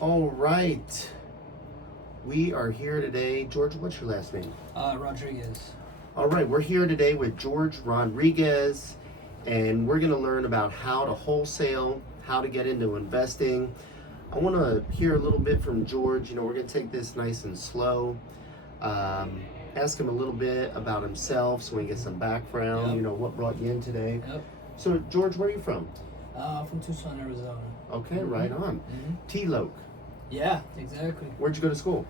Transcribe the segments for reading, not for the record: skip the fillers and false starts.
All right. We are here today. George, what's your last name? Rodriguez. All right, we're here today with George Rodriguez, and we're going to learn about how to wholesale, how to get into investing. I want to hear a little bit from George. We're going to take this nice and slow. Ask him a little bit about himself so we can get some background, Yep. what brought you in today. Yep. So, George, where are you from? From Tucson, Arizona. Okay, right on. Mm-hmm. T-Loke. Yeah, exactly. Where'd you go to school?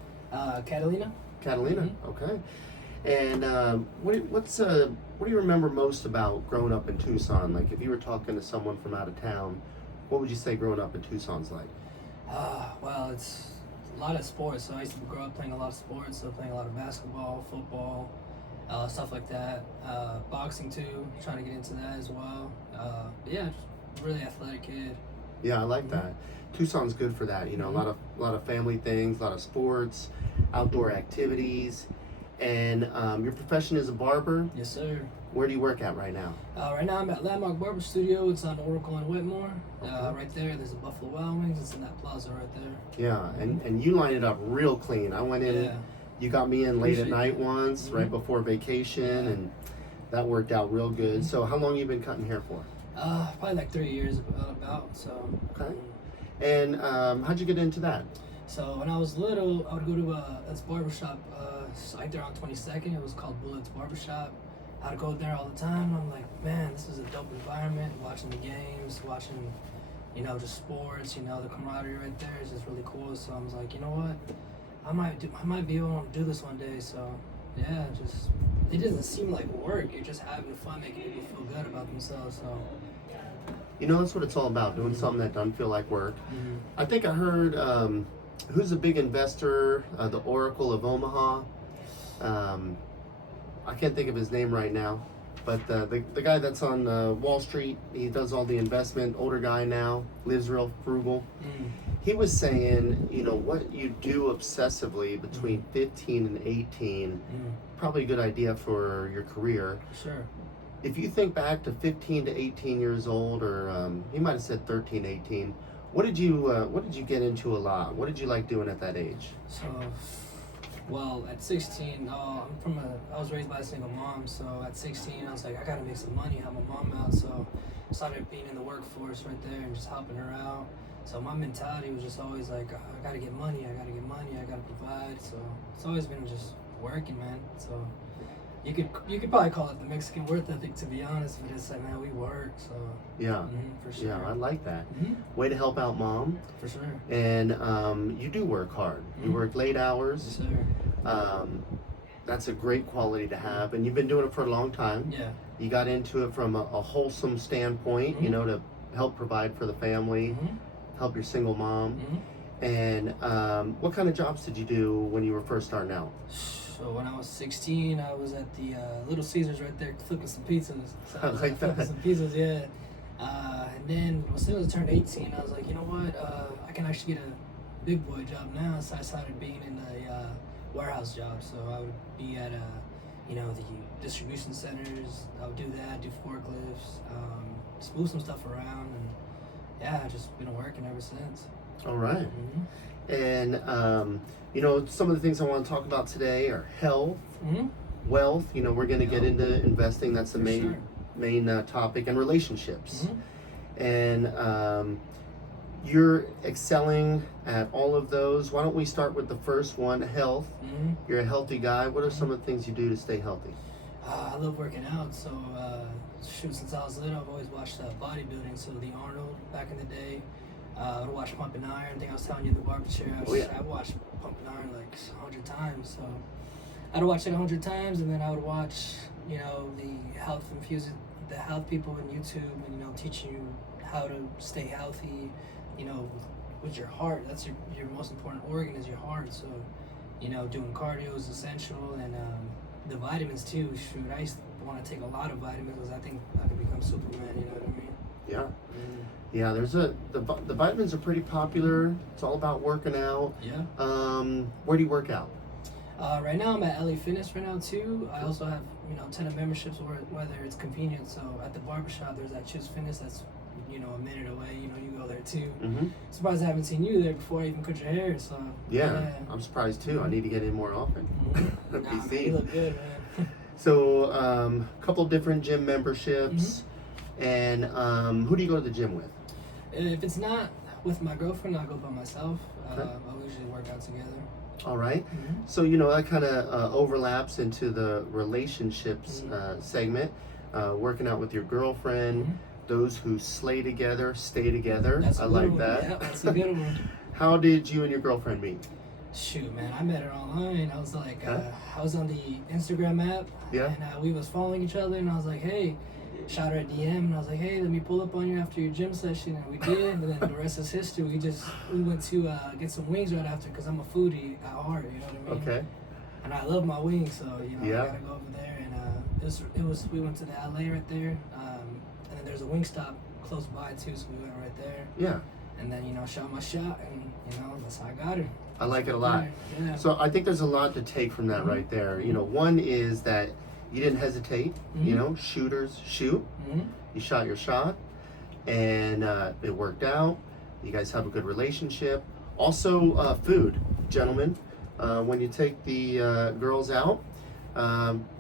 Catalina. Catalina. Mm-hmm. Okay. And what do you remember most about growing up in Tucson? Like, if you were talking to someone from out of town, what would you say growing up in Tucson's like? Well, it's a lot of sports. So I used to grow up playing a lot of sports. So playing a lot of basketball, football, stuff like that. Boxing too. Trying to get into that as well. Yeah, just really athletic kid. Yeah, I like that. Tucson's good for that. A lot of family things, a lot of sports, outdoor activities. And your profession is a barber. Yes, sir. Where do you work at right now? Right now I'm at Landmark Barber Studio. It's on Oracle and Whitmore. Okay. Right there, there's a Buffalo Wild Wings. It's in that plaza right there. Yeah, and you line it up real clean. I went in. Yeah. You got me in late at Appreciate night that. once, right before vacation, Yeah. and that worked out real good. So how long you been cutting hair for? Probably like 3 years about. So. Okay. And how'd you get into that? So when I was little, I would go to this barbershop right there on 22nd. It was called Bullets Barbershop. I'd go there all the time. I'm like, man, this is a dope environment. Watching the games, watching, just sports. The camaraderie right there is just really cool. So I was like, you know what? I might be able to do this one day. So yeah, it doesn't seem like work. You're just having fun, making people feel good about themselves. So. That's what it's all about, doing something that doesn't feel like work. Mm-hmm. I think I heard, who's a big investor, the Oracle of Omaha. I can't think of his name right now, but the guy that's on Wall Street, he does all the investment, older guy now, lives real frugal. Mm-hmm. He was saying, what you do obsessively between 15 and 18, probably a good idea for your career. Sure. If you think back to 15 to 18 years old, or he might have said 13, 18, what did you get into a lot? What did you like doing at that age? So, well, at 16, I was raised by a single mom. So at 16, I was like, I gotta make some money, help my mom out. So I started being in the workforce right there and just helping her out. So my mentality was just always like, I gotta get money, I gotta provide. So it's always been just working, man. So you could probably call it the Mexican work ethic, to be honest, but it's like, man, we work. So yeah, for sure. Yeah, I like that. Mm-hmm. Way to help out mom. For sure. And you do work hard. You work late hours. Yes, sir. That's a great quality to have, and you've been doing it for a long time. Yeah. You got into it from a wholesome standpoint, to help provide for the family, help your single mom. And what kind of jobs did you do when you were first starting out? So when I was 16, I was at the Little Caesars right there flipping some pizzas. So I like that. Flipping some pizzas, yeah. And then as soon as I turned 18, I was like, you know what? I can actually get a big boy job now. So I started being in a warehouse job. So I would be at the distribution centers. I would do that, do forklifts, just move some stuff around, and yeah, I've just been working ever since. All right. Mm-hmm. And some of the things I want to talk about today are health, wealth. We're going to get into investing. That's the main topic, and relationships. And you're excelling at all of those. Why don't we start with the first one, health? You're a healthy guy. What are some of the things you do to stay healthy? I love working out. So since I was little, I've always watched bodybuilding. So the Arnold back in the day. I would watch Pumping Iron. I think I was telling you in the barber chair. I watched Pumping Iron like 100 times. So I'd watch it 100 times, and then I would watch, the health people on YouTube, and teaching you how to stay healthy. With your heart. That's your most important organ is your heart. So, doing cardio is essential, and the vitamins too. Shoot, I used to want to take a lot of vitamins because I think I could become Superman. You know what I mean? Yeah. Yeah, the vitamins are pretty popular. It's all about working out. Yeah. Where do you work out? Right now I'm at LA Fitness right now too. I also have 10 memberships whether it's convenient. So at the barbershop there's that Choose Fitness that's a minute away. You go there too. Mm-hmm. Surprised I haven't seen you there before I even cut your hair. So Yeah, I'm surprised too. I need to get in more often. Nah, man, you look good, man. So, a couple different gym memberships, and who do you go to the gym with? If it's not with my girlfriend, I go by myself. Okay. I usually work out together. All right. Mm-hmm. So, that kind of overlaps into the relationships segment. Working out with your girlfriend, those who slay together, stay together. That's I a good like one. that. Yeah, that's a good one. How did you and your girlfriend meet? Shoot, man, I met her online. I was like, Huh? I was on the Instagram app. Yeah. And we was following each other, and I was like, hey, shot her a DM, and I was like, hey, let me pull up on you after your gym session, and we did, and then the rest is history. We went to get some wings right after, because I'm a foodie at heart, you know what I mean? Okay. And I love my wings, so, Yeah. I gotta go over there, and we went to the LA right there, and then there's a wing stop close by too, so we went right there. Yeah. And then, shot my shot, and, that's how I got her. I like it a lot. Yeah. So I think there's a lot to take from that right there. One is that you didn't hesitate. Shooters shoot. You shot your shot, and it worked out. You guys have a good relationship. Also, food, gentlemen. When you take the girls out,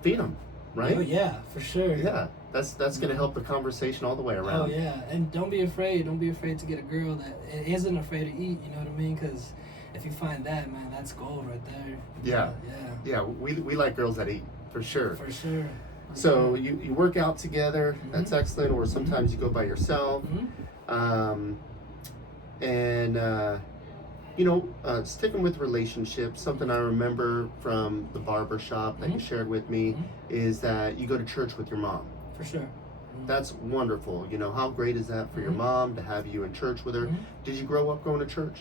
feed them, right? Oh yeah, for sure. Yeah, that's going to help the conversation all the way around. Oh yeah, and don't be afraid. Don't be afraid to get a girl that isn't afraid to eat. You know what I mean? Because if you find that, man, that's gold right there. Yeah. Yeah. We like girls that eat, for sure. For sure. So you work out together. That's excellent. Or sometimes you go by yourself. Sticking with relationships, something I remember from the barber shop that you shared with me is that you go to church with your mom. For sure. That's wonderful. How great is that for your mom to have you in church with her? Did you grow up going to church?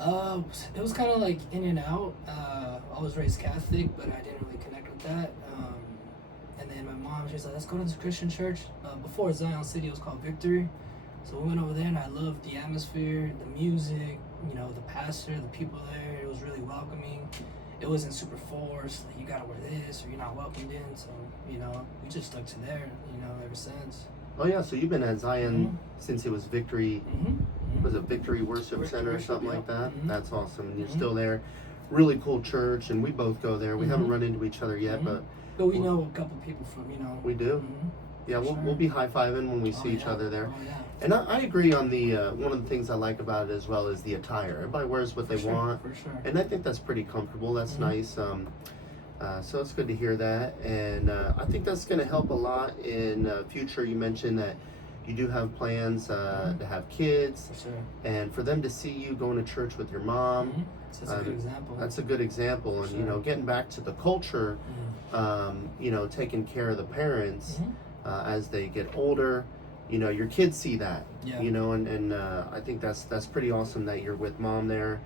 It was kind of like in and out. I was raised Catholic, but I didn't really connect with that. And then my mom, she was like, let's go to this Christian church. Before Zion City, it was called Victory. So we went over there, and I loved the atmosphere, the music, the pastor, the people there. It was really welcoming. It wasn't super forced, like you gotta wear this or you're not welcomed in. So, we just stuck to there, ever since. Oh yeah, so you've been at Zion since it was Victory. Was it Victory Worship Center or something like that? That's awesome. And you're still there. Really cool church, and we both go there. We haven't run into each other yet, but we know a couple people from, We do? Yeah, we'll be high-fiving when we see each other there. Oh, yeah. And I agree on the, one of the things I like about it as well is the attire. Everybody wears what they want. For sure. And I think that's pretty comfortable. That's nice. So it's good to hear that. And I think that's going to help a lot in future. You mentioned that you do have plans to have kids. For sure. And for them to see you going to church with your mom. That's a good example. That's a good example. And, getting back to the culture, taking care of the parents as they get older. Your kids see that, and I think that's pretty awesome that you're with mom there.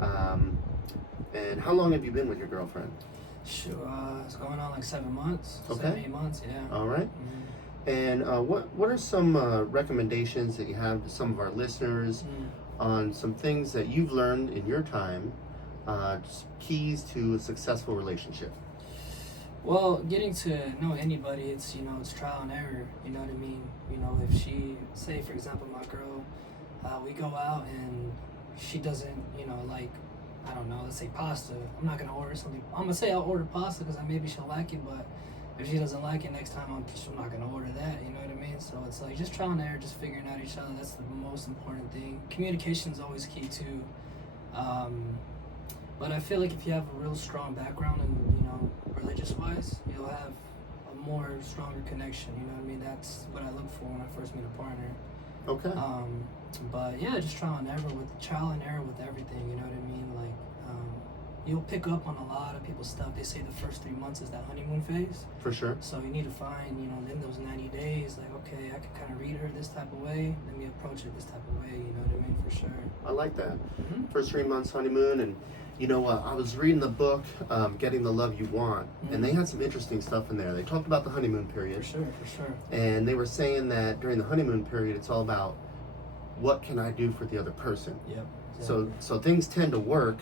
And how long have you been with your girlfriend? Sure, it's going on like 7 months. Okay. 7-8 months, yeah. All right. And what are some recommendations that you have to some of our listeners on some things that you've learned in your time, keys to a successful relationship? Well, getting to know anybody, it's trial and error. You know what I mean? If she, say for example, my girl, we go out and she doesn't, like, I don't know, let's say pasta. I'm not gonna order something. I'm gonna say I'll order pasta because maybe she'll like it, but if she doesn't like it next time, I'm not gonna order that. You know what I mean? So it's like just trial and error, just figuring out each other. That's the most important thing. Communication is always key too. But I feel like if you have a real strong background and religious wise, you'll have a more stronger connection. You know what I mean? That's what I look for when I first meet a partner. Okay. But yeah, just trial and error with everything. You know what I mean? Like, you'll pick up on a lot of people's stuff. They say the first 3 months is that honeymoon phase. For sure. So you need to find, in those 90 days, like, okay, I can kind of read her this type of way. Let me approach it this type of way. You know what I mean? For sure. I like that. First 3 months honeymoon, and I was reading the book, Getting the Love You Want, and they had some interesting stuff in there. They talked about the honeymoon period. For sure. And they were saying that during the honeymoon period, it's all about what can I do for the other person. Yep. So things tend to work.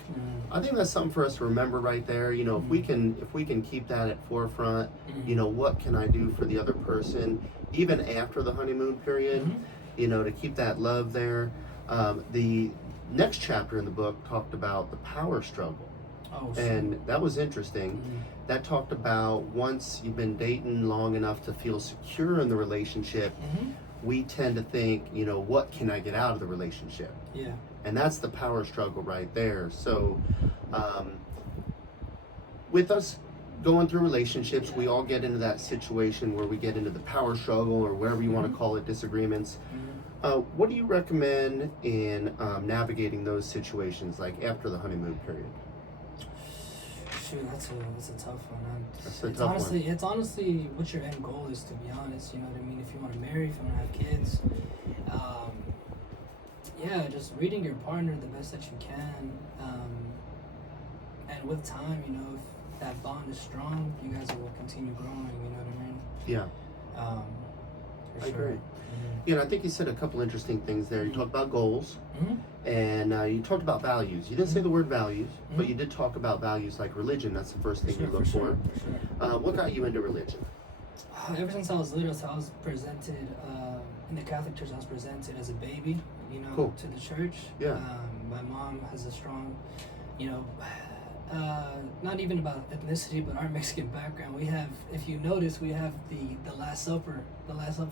I think that's something for us to remember right there. If we can keep that at forefront, what can I do for the other person, even after the honeymoon period. to keep that love there. The next chapter in the book talked about the power struggle. Oh, sure. And that was interesting. Mm-hmm. That talked about once you've been dating long enough to feel secure in the relationship, Mm-hmm. we tend to think, what can I get out of the relationship? Yeah. And that's the power struggle right there. So, with us going through relationships, we all get into that situation where we get into the power struggle, or whatever you want to call it, disagreements. What do you recommend in navigating those situations, like after the honeymoon period? Shoot, that's a tough one. That's a tough one. It's honestly what your end goal is, to be honest. You know what I mean? If you want to marry, if you want to have kids, just reading your partner the best that you can, and with time, if that bond is strong, you guys will continue growing. You know what I mean? Yeah. For I sure. agree. Mm-hmm. I think you said a couple interesting things there. You talked about goals, Mm-hmm. and you talked about values. You didn't say the word values, but you did talk about values like religion. That's the first thing you look for. For sure. What got you into religion? Ever since I was little, so I was presented in the Catholic Church. I was presented as a baby, Cool. to the church. Yeah. My mom has a strong, not even about ethnicity, but our Mexican background. We have, if you notice, we have the Last Supper,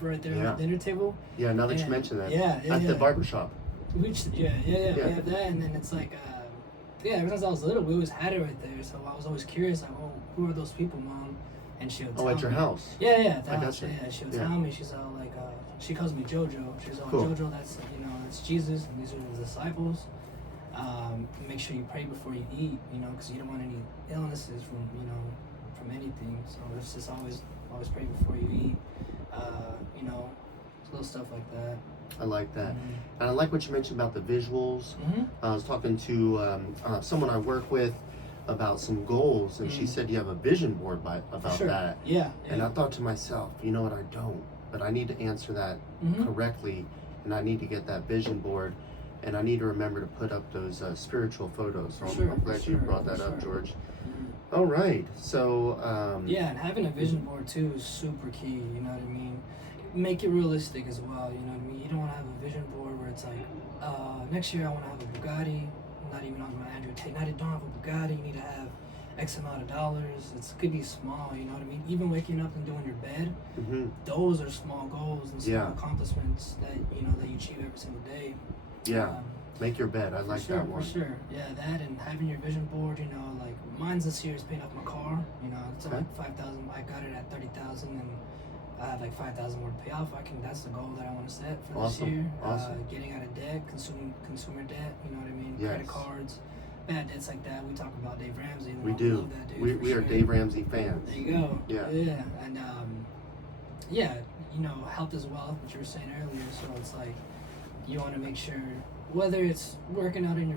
right there on the dinner table. Yeah. Now that you mention that. Yeah. At the barbershop. We have that, and then it's like, ever since I was little, we always had it right there. So I was always curious, like, oh, who are those people, Mom? And she would tell me. At your house? Yeah, at the I house. gotcha. Yeah, she would tell me. She's all like, she calls me JoJo. She's all, Cool. JoJo, that's that's Jesus, and these are the disciples. Make sure you pray before you eat, because you don't want any illnesses from anything. So it's just always pray before you eat. Little stuff like that. I like that. Mm-hmm. And I like what you mentioned about the visuals. I was talking to someone I work with about some goals, and she said you have a vision board about that. Yeah. And I thought to myself, you know what, I don't. But I need to answer that correctly, and I need to get that vision board, and I need to remember to put up those spiritual photos. So I'm glad you brought that up, George. Mm-hmm. All right. So and having a vision board too is super key. You know what I mean? Make it realistic as well. You know what I mean? You don't want to have a vision board where it's like, next year I want to have a Bugatti. Not even on my Android Tate. Now you don't have a Bugatti. You need to have X amount of dollars. It could be small. You know what I mean? Even waking up and doing your bed. Those are small goals and small accomplishments that that you achieve every single day. Yeah. Make your bed. I like that one. For sure. Yeah, that and having your vision board, like mine's this year is paying off my car. It's like 5,000. I got it at 30,000, and I have like 5,000 more to pay off. That's the goal that I want to set for this year. Getting out of debt, consumer debt. You know what I mean? Yes. Credit cards, bad debts like that. We talk about Dave Ramsey. We do. Love that dude, we are Dave Ramsey fans. There you go. Yeah. Yeah, and health is wealth, what you were saying earlier. So it's like you want to make sure, whether it's working out in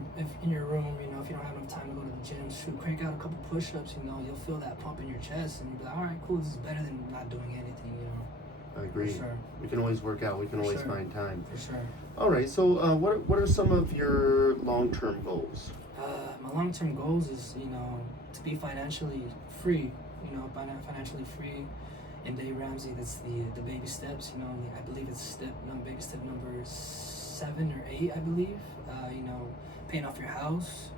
your room, if you don't have enough time to go to the gym, crank out a couple push-ups, you'll feel that pump in your chest, and you'll be like, all right, cool, this is better than not doing anything, I agree. For sure. We can always work out. We can always find time. For sure. All right. So, what are some of your long-term goals? My long-term goals is, to be financially free. Financially free. And Dave Ramsey, that's the baby steps. I believe it's baby step number 7 or 8. I believe. Paying off your house,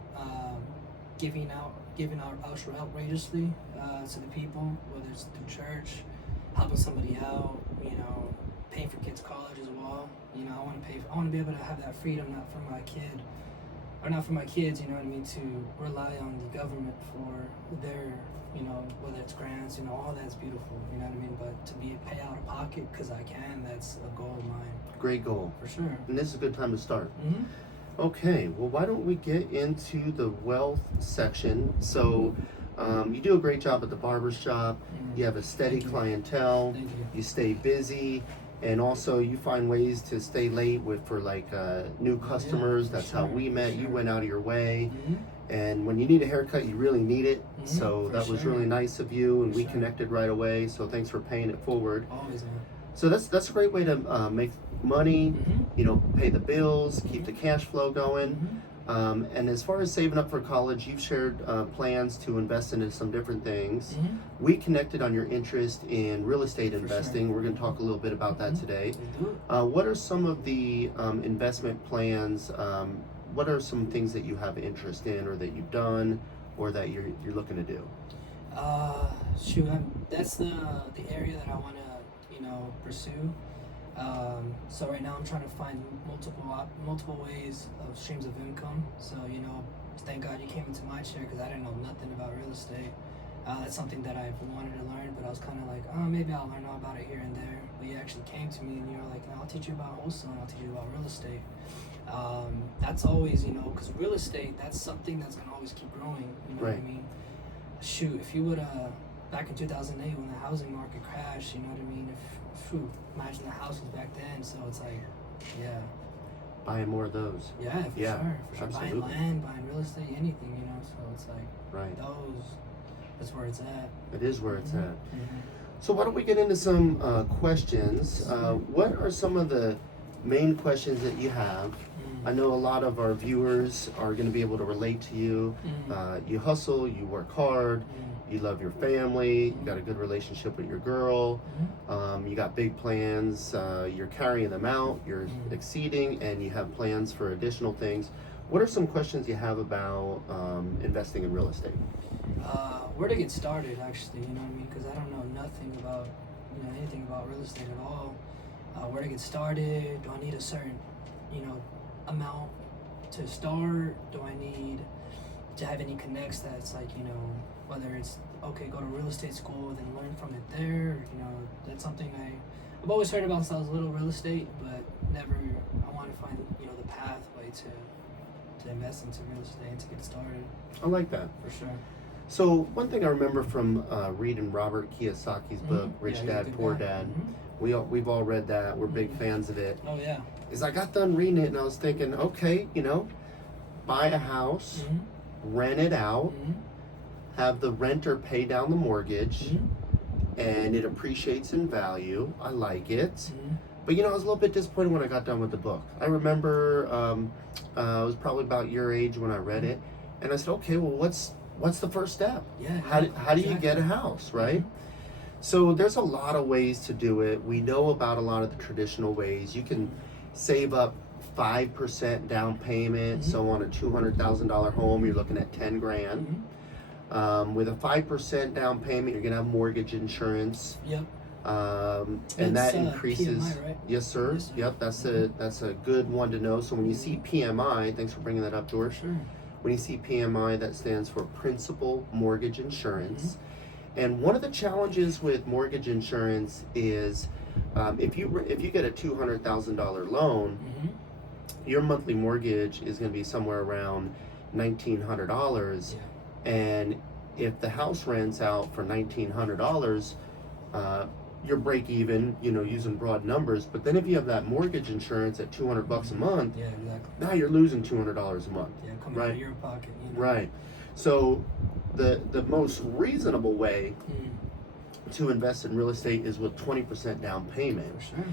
giving out outrageously to the people, whether it's through church, helping somebody out, paying for kids' college as well. I want to be able to have that freedom, not for my kids, to rely on the government for their, whether it's grants, all that's beautiful, but to pay out of pocket because I can, that's a goal of mine. Great goal. For sure. And this is a good time to start. Okay, well, why don't we get into the wealth section? So, you do a great job at the barber shop. You have a steady clientele. Thank you. You stay busy, and also you find ways to stay late for new customers. That's how we met. You went out of your way, and when you need a haircut, you really need it. So that was really nice of you, and we connected right away. So thanks for paying it forward. Always, man. So that's a great way to make money. Pay the bills, keep the cash flow going. And as far as saving up for college, you've shared plans to invest into some different things. We connected on your interest in real estate investing. Sure. We're going to talk a little bit about that today. Mm-hmm. What are some of the investment plans? What are some things that you have interest in, or that you've done, or that you're looking to do? That's the area that I want to pursue. So right now I'm trying to find multiple ways of streams of income. So thank God you came into my chair because I didn't know nothing about real estate. That's something that I've wanted to learn, but I was kind of like, oh, maybe I'll learn all about it here and there. But you actually came to me and you were like, no, I'll teach you about wholesale and I'll teach you about real estate. That's always, because real estate, that's something that's gonna always keep growing. You know Right. what I mean? Shoot, if you would back in 2008 when the housing market crashed, you know what I mean? Imagine the houses back then. So it's like, yeah. Buying more of those. Yeah, for sure. Absolutely. Buying land, buying real estate, anything, So it's like, Right. that's where it's at. It is where it's at. Mm-hmm. So why don't we get into some questions? What are some of the main questions that you have? I know a lot of our viewers are going to be able to relate to you. You hustle, you work hard, you love your family, you got a good relationship with your girl, you got big plans, you're carrying them out, you're exceeding, and you have plans for additional things. What are some questions you have about investing in real estate? Where to get started, actually, you know what I mean? Because I don't know nothing about, anything about real estate at all. Where to get started? Do I need a certain, amount to start? Do I need to have any connects that's like, whether it's, okay, go to real estate school, then learn from it there, that's something I've always heard about since I was little, real estate, but never, I want to find, the pathway to invest into real estate and to get started. I like that. For sure. So one thing I remember from reading Robert Kiyosaki's book, Rich Dad, Poor Dad, we've all read that. We're big fans of it. Oh, yeah. Is I got done reading it and I was thinking, okay, buy a house, rent it out, have the renter pay down the mortgage, and it appreciates in value. I like it. But I was a little bit disappointed when I got done with the book. I remember I was probably about your age when I read it, and I said, okay, well, what's the first step? Yeah. How do you get a house, right? So there's a lot of ways to do it. We know about a lot of the traditional ways. You can save up 5% down payment. So on a $200,000 home, you're looking at 10 grand. With a 5% down payment, you're gonna have mortgage insurance. Yep. And that increases. PMI, right? Yes, sir. Yes, sir. Yep, that's a good one to know. So when you see PMI, thanks for bringing that up, George. Sure. When you see PMI, that stands for Principal Mortgage Insurance. And one of the challenges with mortgage insurance is if you get a $200,000 loan, your monthly mortgage is going to be somewhere around $1,900. And if the house rents out for $1,900, you're break even, using broad numbers. But then if you have that mortgage insurance at $200 a month, Yeah, exactly. now you're losing $200 a month. Yeah, coming out of your pocket. Right. So the most reasonable way to invest in real estate is with 20% down payment. For sure.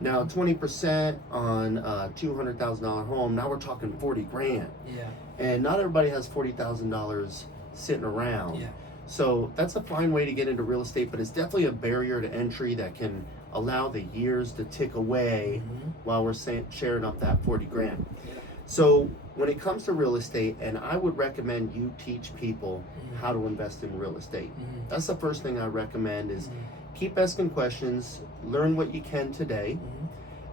Now 20% on a $200,000 home, now we're talking 40 grand. Yeah. And not everybody has $40,000 sitting around. Yeah. So that's a fine way to get into real estate, but it's definitely a barrier to entry that can allow the years to tick away while we're sharing up that 40 grand. Yeah. So when it comes to real estate, and I would recommend you teach people how to invest in real estate. That's the first thing I recommend is keep asking questions, learn what you can today,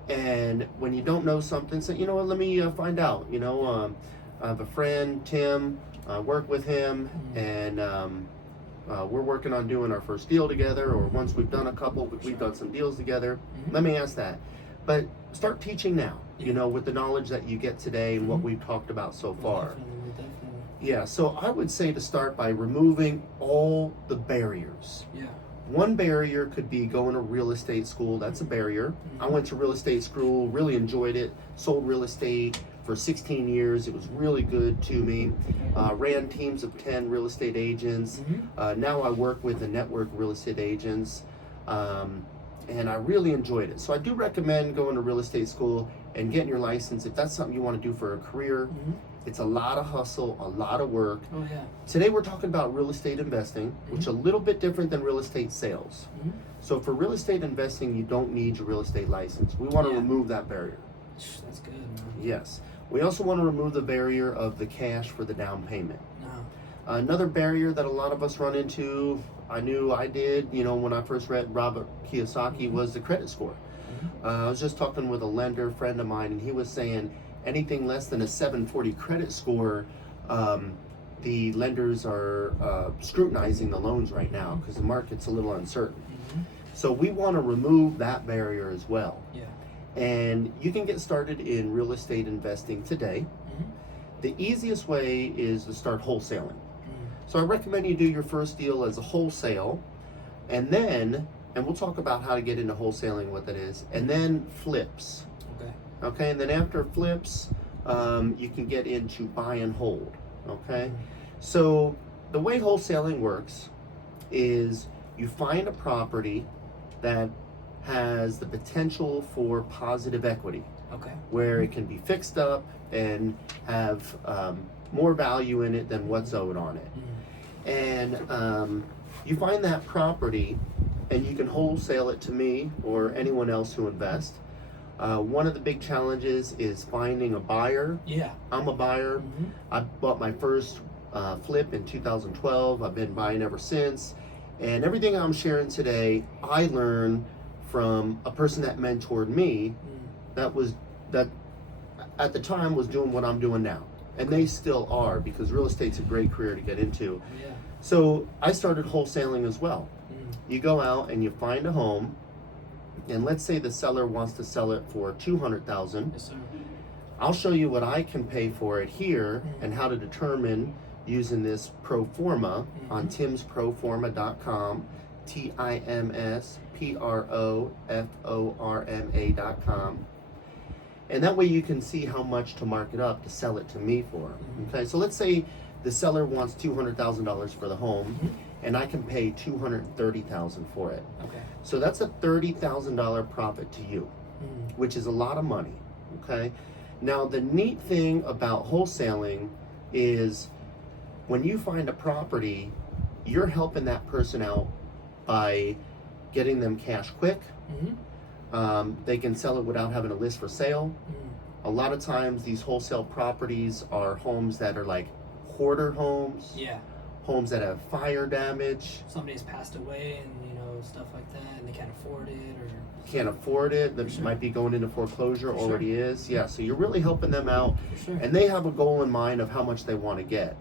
and when you don't know something, say, you know what, let me find out. I have a friend, Tim, work with him, and we're working on doing our first deal together, or once we've done a couple, we've done some deals together. Let me ask that. But start teaching now, with the knowledge that you get today and what we've talked about so far. Definitely. Yeah, so I would say to start by removing all the barriers. Yeah. One barrier could be going to real estate school. That's a barrier. I went to real estate school, really enjoyed it, sold real estate for 16 years. It was really good to me. Ran teams of 10 real estate agents. Now I work with a network of real estate agents. And I really enjoyed it. So I do recommend going to real estate school and getting your license if that's something you want to do for a career. It's a lot of hustle, a lot of work. Oh yeah. Today we're talking about real estate investing, which is a little bit different than real estate sales. So for real estate investing, you don't need your real estate license. We want to remove that barrier. That's good, man. Yes. We also want to remove the barrier of the cash for the down payment. No. Another barrier that a lot of us run into, I knew I did, when I first read Robert Kiyosaki, was the credit score. I was just talking with a lender friend of mine, and he was saying anything less than a 740 credit score, the lenders are scrutinizing the loans right now because the market's a little uncertain. So we want to remove that barrier as well. Yeah. And you can get started in real estate investing today. The easiest way is to start wholesaling. So I recommend you do your first deal as a wholesale, and we'll talk about how to get into wholesaling, what that is, and then flips. Okay, and then after flips, you can get into buy and hold. Okay, so the way wholesaling works is you find a property that has the potential for positive equity. Okay. Where it can be fixed up and have more value in it than what's owed on it. And you find that property and you can wholesale it to me or anyone else who invests. One of the big challenges is finding a buyer. Yeah. I'm a buyer. I bought my first flip in 2012. I've been buying ever since. And everything I'm sharing today, I learned from a person that mentored me that at the time was doing what I'm doing now. And they still are, because real estate's a great career to get into. Yeah. So I started wholesaling as well. You go out and you find a home, and let's say the seller wants to sell it for $200,000. Yes, sir. I'll show you what I can pay for it here and how to determine using this pro forma on TimsTradeIn.com, TimsProforma.com. And that way you can see how much to mark it up to sell it to me for. Okay, so let's say the seller wants $200,000 for the home, and I can pay $230,000 for it. Okay. So that's a $30,000 profit to you, which is a lot of money. Okay. Now the neat thing about wholesaling is when you find a property, you're helping that person out by getting them cash quick. They can sell it without having a list for sale. A lot of times these wholesale properties are homes that are like hoarder homes. Yeah. Homes that have fire damage. Somebody's passed away and stuff like that, and they can't afford it That might be going into foreclosure, already is. Yeah, so you're really helping them out. For sure. And they have a goal in mind of how much they want to get.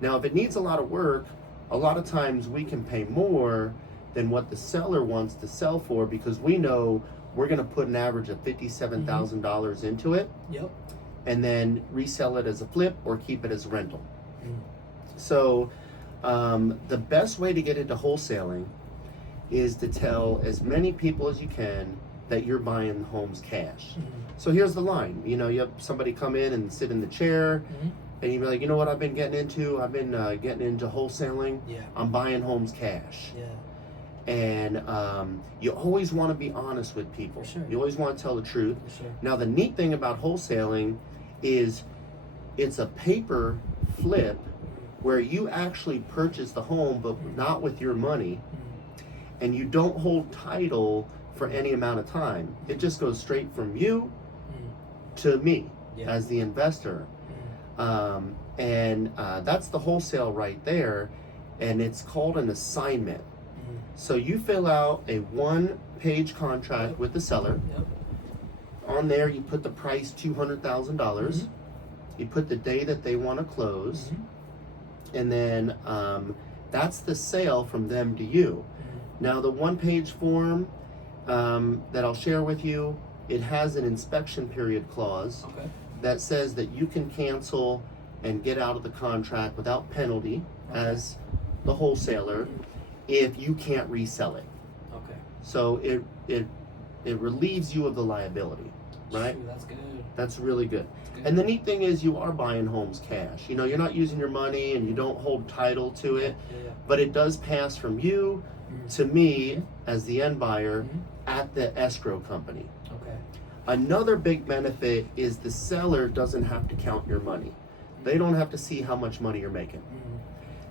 Now, if it needs a lot of work, a lot of times we can pay more than what the seller wants to sell for, because we know we're going to put an average of $57,000 into it. Yep. And then resell it as a flip or keep it as a rental. So the best way to get into wholesaling is to tell as many people as you can that you're buying homes cash. So here's the line. You have somebody come in and sit in the chair, and you'd be like, you know what I've been getting into? I've been getting into wholesaling. Yeah. I'm buying homes cash. Yeah. And you always want to be honest with people. For sure. You always want to tell the truth. For sure. Now the neat thing about wholesaling is it's a paper flip where you actually purchase the home, but not with your money, and you don't hold title for any amount of time. It just goes straight from you to me as the investor. And that's the wholesale right there, and it's called an assignment. So you fill out a one-page contract with the seller. On there you put the price, $200,000. You put the day that they want to close, and then that's the sale from them to you. Now the one-page form that I'll share with you, it has an inspection period clause that says that you can cancel and get out of the contract without penalty as the wholesaler if you can't resell it. So it relieves you of the liability, right? Shoot, that's good. That's really good. And the neat thing is you are buying homes cash. You're not using your money and you don't hold title to it, but it does pass from you to me as the end buyer at the escrow company. Another big benefit is the seller doesn't have to count your money. They don't have to see how much money you're making.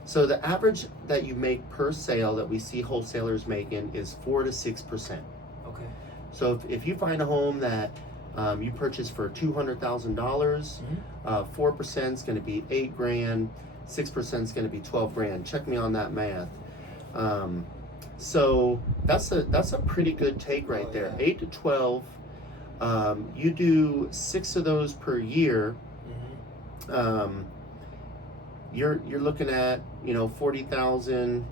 So the average that you make per sale that we see wholesalers making is 4 to 6%. Okay. So if you find a home that you purchase for $200,000, 4% is going to be $8,000, 6% is going to be $12,000. Check me on that math. So that's a pretty good take right there. 8 to 12. You do 6 of those per year. You're looking at 40,000,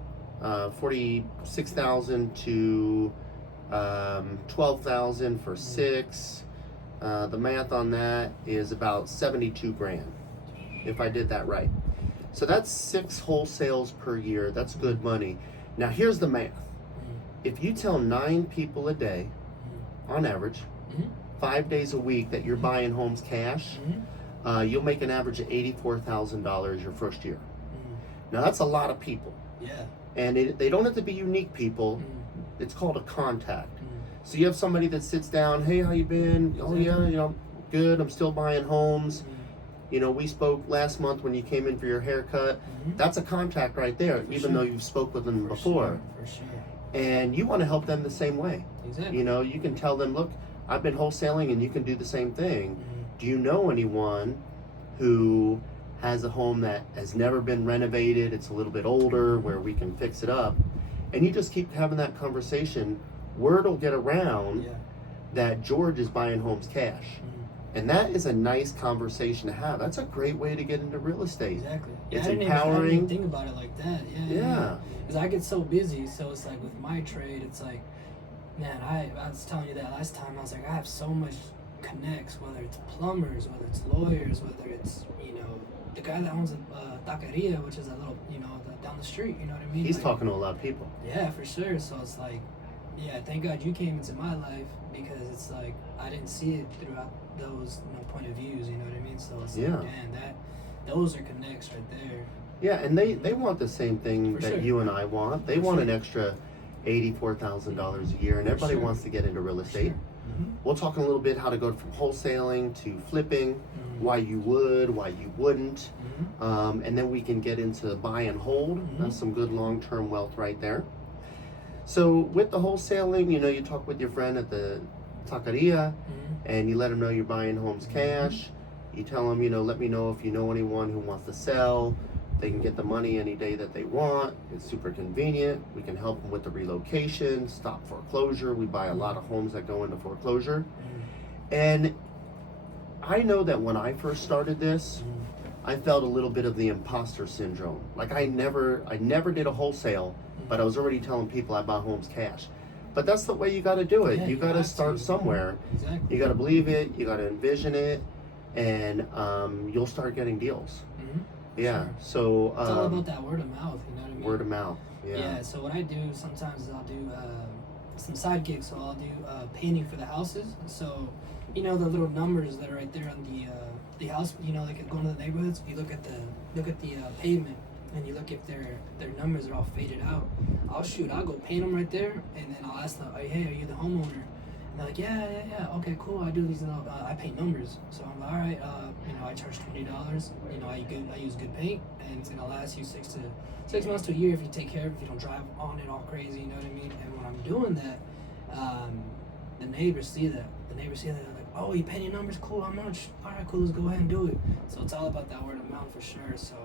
46,000 to 12,000 for 6. The math on that is about $72,000, if I did that right. So that's 6 wholesales per year. That's good money. Now here's the math. If you tell 9 people a day, on average, 5 days a week that you're buying homes cash, you'll make an average of $84,000 your first year. Now that's a lot of people. Yeah. And they don't have to be unique people. It's called a contact. So you have somebody that sits down, hey, how you been? Oh yeah, good. I'm still buying homes. We spoke last month when you came in for your haircut. That's a contact right there, even though you've spoke with them before. For sure. And you want to help them the same way. Exactly. You can tell them, look, I've been wholesaling and you can do the same thing. Do you know anyone who has a home that has never been renovated? It's a little bit older where we can fix it up. And you just keep having that conversation. Word will get around that George is buying homes cash. And that is a nice conversation to have. That's a great way to get into real estate. Exactly. It's I didn't empowering. even think about it like that. Yeah. Because I get so busy, so it's like with my trade, it's like, man, I was telling you that last time. I was like, I have so much connects, whether it's plumbers, whether it's lawyers, whether it's the guy that owns a taqueria, which is a little down the street. You know what I mean? He's talking to a lot of people. Yeah, for sure. So it's like, yeah, thank God you came into my life, because it's like I didn't see it throughout those point of views. You know what I mean? So it's like, man, those are connects right there. Yeah, and they want the same thing that you and I want. They want an extra $84,000 a year, and everybody wants to get into real estate. We'll talk a little bit how to go from wholesaling to flipping, why you would, why you wouldn't, and then we can get into buy and hold. That's some good long-term wealth right there. So with the wholesaling, you talk with your friend at the taqueria, and you let them know you're buying homes cash. You tell them, let me know if you know anyone who wants to sell. They can get the money any day that they want. It's super convenient. We can help them with the relocation, stop foreclosure. We buy a lot of homes that go into foreclosure. And I know that when I first started this, I felt a little bit of the imposter syndrome. Like I never did a wholesale, but I was already telling people I buy homes cash. But that's the way you got to do it. You got to start somewhere. Exactly. You got to believe it. You got to envision it, and you'll start getting deals. Yeah. So it's all about that word of mouth. You know what I mean? Word of mouth. Yeah. Yeah. So what I do sometimes is I'll do some side gigs. So I'll do painting for the houses. So the little numbers that are right there on the house. Like going to the neighborhoods. You look at the pavement, and you look if their numbers are all faded out. I'll go paint them right there, and then I'll ask them, hey, are you the homeowner? And they're like, yeah, okay, cool. I do these, I paint numbers. So I'm like, all right, I charge $20. I use good paint, and it's gonna last you 6 months to a year if you take care of it. If you don't drive on it all crazy, you know what I mean? And when I'm doing that, the neighbors see that. They're like, oh, you painting numbers? Cool. How much? All right, cool. Let's go ahead and do it. So it's all about that word of mouth for sure. So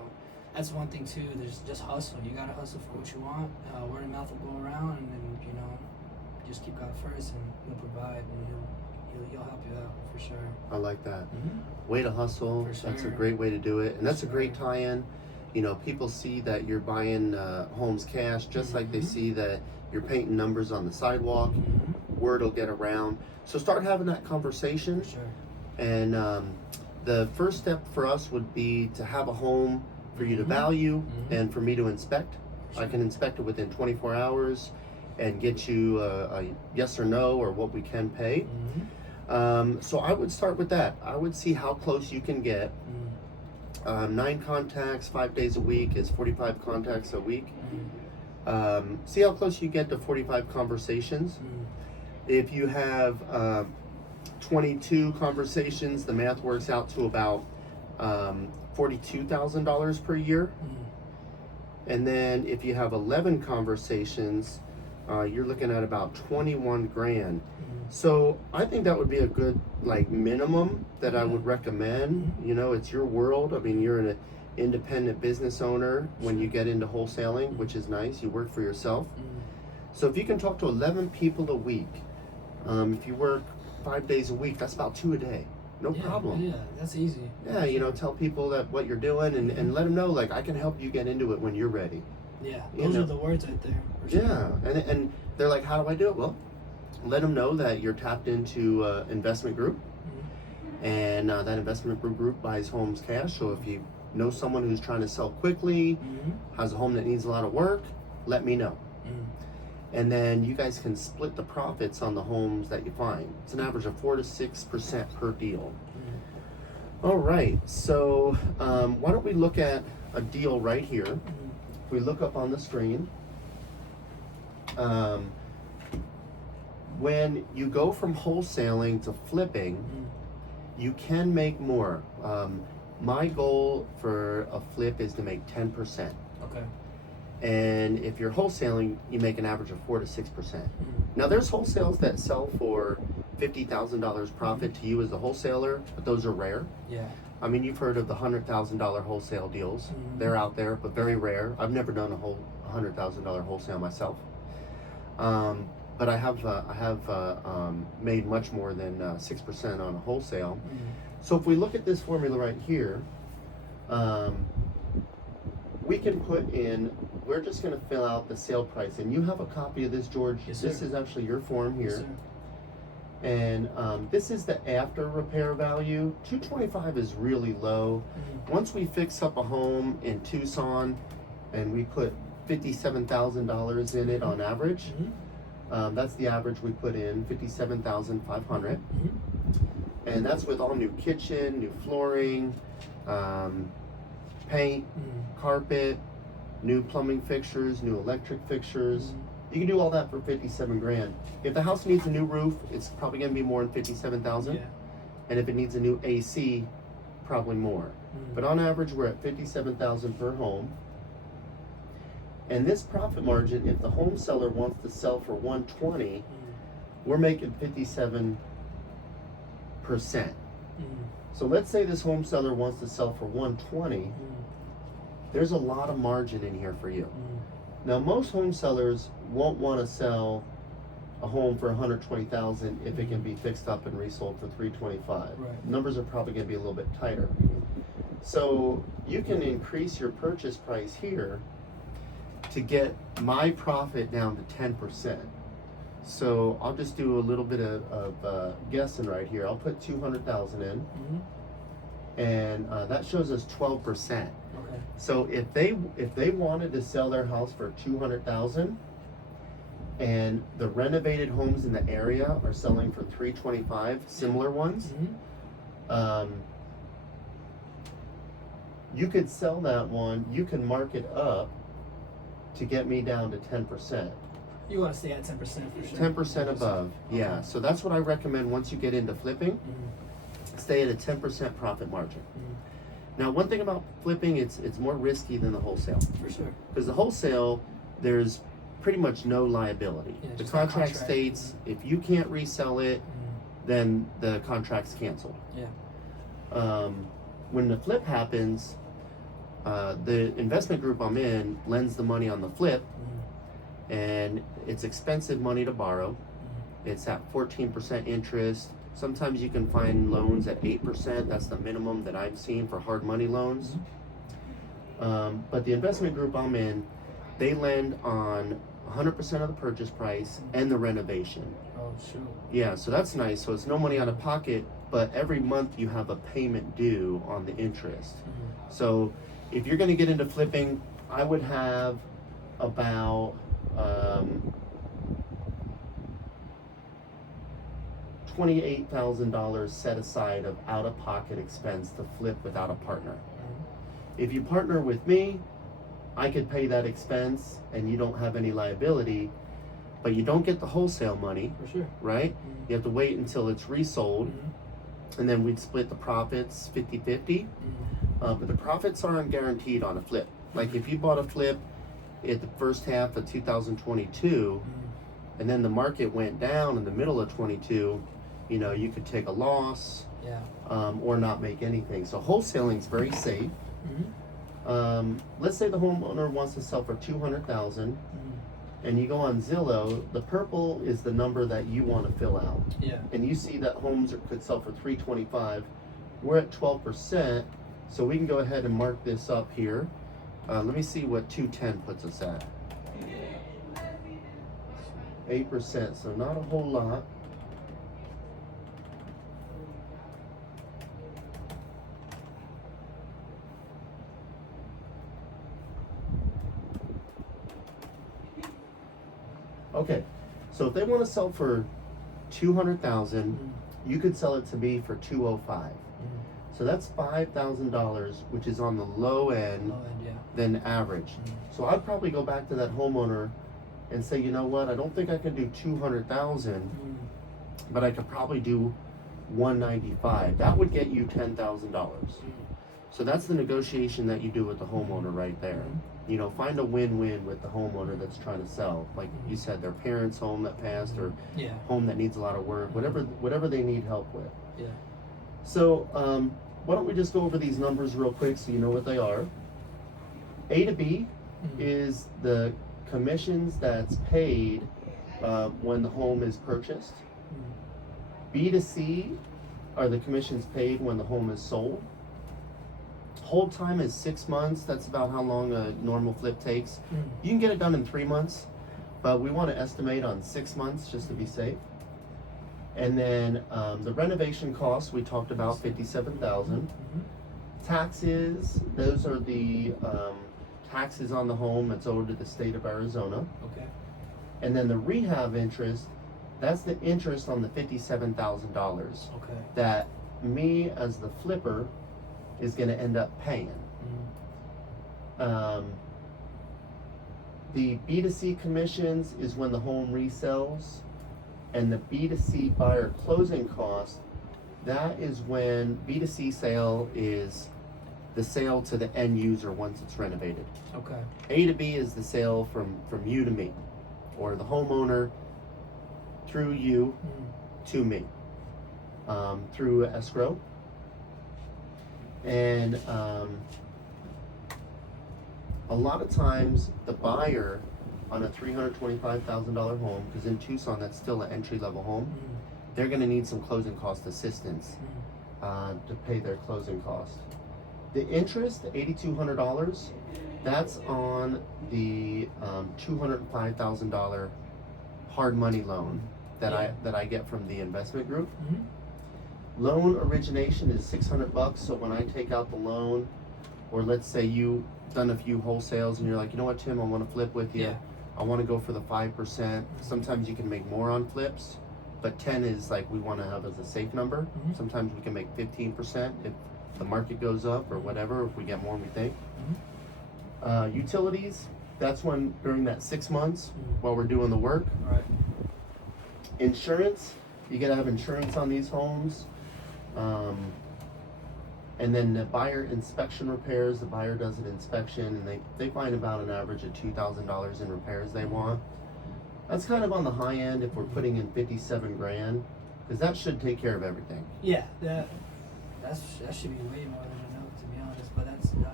that's one thing too. There's just hustle. You gotta hustle for what you want. Word of mouth will go around, and then just keep God first, and He'll provide, and He'll help you out for sure. I like that. Way to hustle. For sure. That's a great way to do it, and that's a great tie-in. People see that you're buying homes cash, just like they see that you're painting numbers on the sidewalk. Word will get around. So start having that conversation. For sure. And the first step for us would be to have a home for you to value and for me to inspect. I can inspect it within 24 hours and get you a yes or no or what we can pay. So I would start with that. I would see how close you can get. 9 contacts, 5 days a week is 45 contacts a week. See how close you get to 45 conversations. If you have 22 conversations, the math works out to about $42,000 per year. And then if you have 11 conversations, you're looking at about 21 grand. So I think that would be a good like minimum that I would recommend. You know, it's your world. I mean, you're an independent business owner when you get into wholesaling, which is nice. You work for yourself. So if you can talk to 11 people a week, if you work 5 days a week, that's about 2 a day. No problem. Yeah, that's easy. Yeah, you know, tell people that what you're doing and let them know, like, I can help you get into it when you're ready. Yeah, those are the words right there. For sure. Yeah, and they're like, how do I do it? Well, let them know that you're tapped into investment group, and that investment group buys homes cash. So if you know someone who's trying to sell quickly, has a home that needs a lot of work, let me know. And then you guys can split the profits on the homes that you find. It's an average of 4 to 6% per deal. All right, so why don't we look at a deal right here? If we look up on the screen, when you go from wholesaling to flipping, you can make more. My goal for a flip is to make 10%. Okay. And if you're wholesaling, you make an average of 4 to 6%. Now there's wholesales that sell for $50,000 profit to you as a wholesaler, but those are rare. Yeah. I mean, you've heard of the $100,000 wholesale deals. They're out there, but very rare. I've never done a whole $100,000 wholesale myself. But I have made much more than 6% on a wholesale. So if we look at this formula right here, we can put in, we're just going to fill out the sale price. And you have a copy of this, George. Yes, sir. This is actually your form here. Yes, sir. And this is the after repair value. 225 is really low. Once we fix up a home in Tucson and we put $57,000 in it on average, that's the average we put in, $57,500. And that's with all new kitchen, new flooring, paint, carpet, new plumbing fixtures, new electric fixtures. You can do all that for 57 grand. If the house needs a new roof, it's probably gonna be more than 57,000. Yeah. And if it needs a new AC, probably more. But on average, we're at 57,000 per home. And this profit margin, if the home seller wants to sell for 120, we're making 57%. So let's say this home seller wants to sell for 120. There's a lot of margin in here for you. Now, most home sellers won't want to sell a home for 120,000 if it can be fixed up and resold for 325. Right. Numbers are probably going to be a little bit tighter. So you can increase your purchase price here to get my profit down to 10%. So I'll just do a little bit of guessing right here. I'll put 200,000 in, and that shows us 12%. Okay. So if they wanted to sell their house for 200,000, and the renovated homes in the area are selling for 325, similar ones, you could sell that one. You can mark it up to get me down to 10%. You want to stay at 10% for sure. 10% above, yeah. So that's what I recommend once you get into flipping. Stay at a 10% profit margin. Now, one thing about flipping, it's more risky than the wholesale. For sure. Because the wholesale, there's pretty much no liability. Yeah, the just contract states if you can't resell it, then the contract's canceled. Yeah. When the flip happens, the investment group I'm in lends the money on the flip, and it's expensive money to borrow. It's at 14% interest. Sometimes you can find loans at 8%. That's the minimum that I've seen for hard money loans. But the investment group I'm in, they lend on 100% of the purchase price and the renovation. Oh, shoot. Yeah, so that's nice. So it's no money out of pocket, but every month you have a payment due on the interest. So if you're going to get into flipping, I would have about $28,000 set aside of out-of-pocket expense to flip without a partner. If you partner with me, I could pay that expense and you don't have any liability, but you don't get the wholesale money, For sure. right? You have to wait until it's resold, and then we'd split the profits 50-50. But the profits aren't guaranteed on a flip. Like if you bought a flip at the first half of 2022, and then the market went down in the middle of 22, you know, you could take a loss, or not make anything. So wholesaling is very safe. Let's say the homeowner wants to sell for 200,000, and you go on Zillow. The purple is the number that you want to fill out. And you see that homes could sell for 325. We're at 12%, so we can go ahead and mark this up here. Let me see what 210 puts us at. 8%, so not a whole lot. Okay, so if they want to sell for 200,000, you could sell it to me for 205. So that's $5,000, which is on the low end, than average. So I'd probably go back to that homeowner and say, you know what, I don't think I can do 200,000, but I could probably do 195. That would get you $10,000. So that's the negotiation that you do with the homeowner right there. You know, find a win-win with the homeowner that's trying to sell. Like you said, their parents' home that passed, or home that needs a lot of work, whatever they need help with. So why don't we just go over these numbers real quick so you know what they are. A to B is the commissions that's paid when the home is purchased. B to C are the commissions paid when the home is sold. Hold time is 6 months. That's about how long a normal flip takes. You can get it done in 3 months, but we want to estimate on 6 months just to be safe. And then the renovation costs, we talked about $57,000. Taxes, those are the taxes on the home that's owed to the state of Arizona. And then the rehab interest, that's the interest on the $57,000 that me as the flipper is going to end up paying. The B2C commissions is when the home resells, and the B2C buyer closing cost, that is when B2C sale is the sale to the end user once it's renovated. A to B is the sale from you to me, or the homeowner through you to me, through escrow. And a lot of times the buyer on a $325,000 home, because in Tucson that's still an entry-level home, they're going to need some closing cost assistance to pay their closing costs. The interest, $8,200, that's on the $205,000 hard money loan that I get from the investment group. Loan origination is $600. So when I take out the loan, or let's say you've done a few wholesales and you're like, you know what, Tim, I want to flip with you. I want to go for the 5%. Sometimes you can make more on flips, but 10 is like we want to have as a safe number. Sometimes we can make 15% if the market goes up or whatever, if we get more than we think. Utilities, that's when during that 6 months while we're doing the work. Insurance, you gotta have insurance on these homes. And then the buyer inspection repairs, the buyer does an inspection and they find about an average of $2,000 in repairs they want. That's kind of on the high end if we're putting in 57 grand, because that should take care of everything. That should be way more than enough, to be honest. But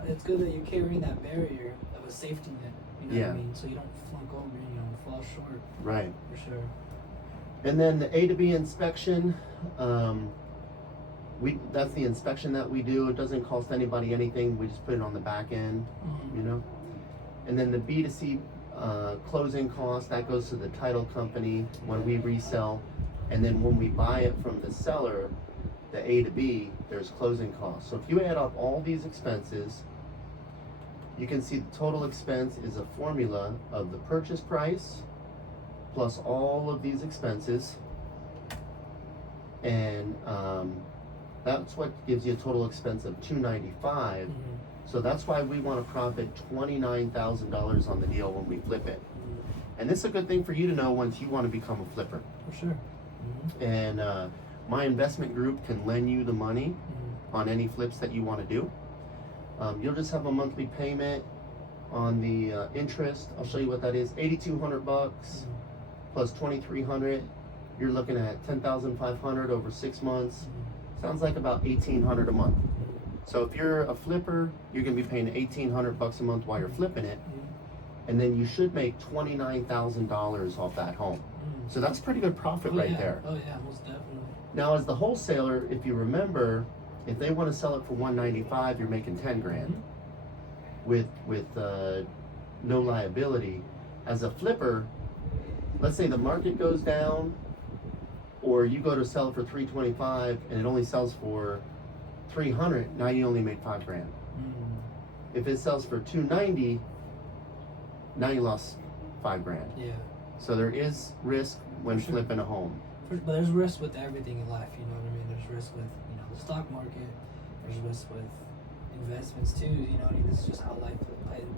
it's good that you're carrying that barrier of a safety net. You know what I mean? So you don't flunk over and fall short. Right. For sure. And then the A to B inspection, that's the inspection that we do. It doesn't cost anybody anything. We just put it on the back end, you know. And then the B to C closing cost, that goes to the title company when we resell. And then when we buy it from the seller, the A to B, there's closing costs. So if you add up all these expenses, you can see the total expense is a formula of the purchase price plus all of these expenses, and that's what gives you a total expense of $295. So that's why we want to profit $29,000 on the deal when we flip it. And this is a good thing for you to know once you want to become a flipper. For sure. And my investment group can lend you the money on any flips that you want to do. You'll just have a monthly payment on the interest. I'll show you what that is. $8,200 plus $2,300. You're looking at $10,500 over 6 months. Sounds like about $1,800 a month. So if you're a flipper, you're gonna be paying $1,800 a month while you're flipping it, and then you should make $29,000 off that home. So that's pretty good profit there. Oh yeah, most definitely. Now, as the wholesaler, if you remember, if they want to sell it for $195, you're making 10 grand with no liability. As a flipper, let's say the market goes down, or you go to sell it for $325 and it only sells for $300. Now you only made 5 grand. If it sells for $290, now you lost 5 grand. Yeah. So there is risk when flipping a home. But there's risk with everything in life, you know what I mean? There's risk with, the stock market. There's risk with investments too, you know what I mean? This is just how life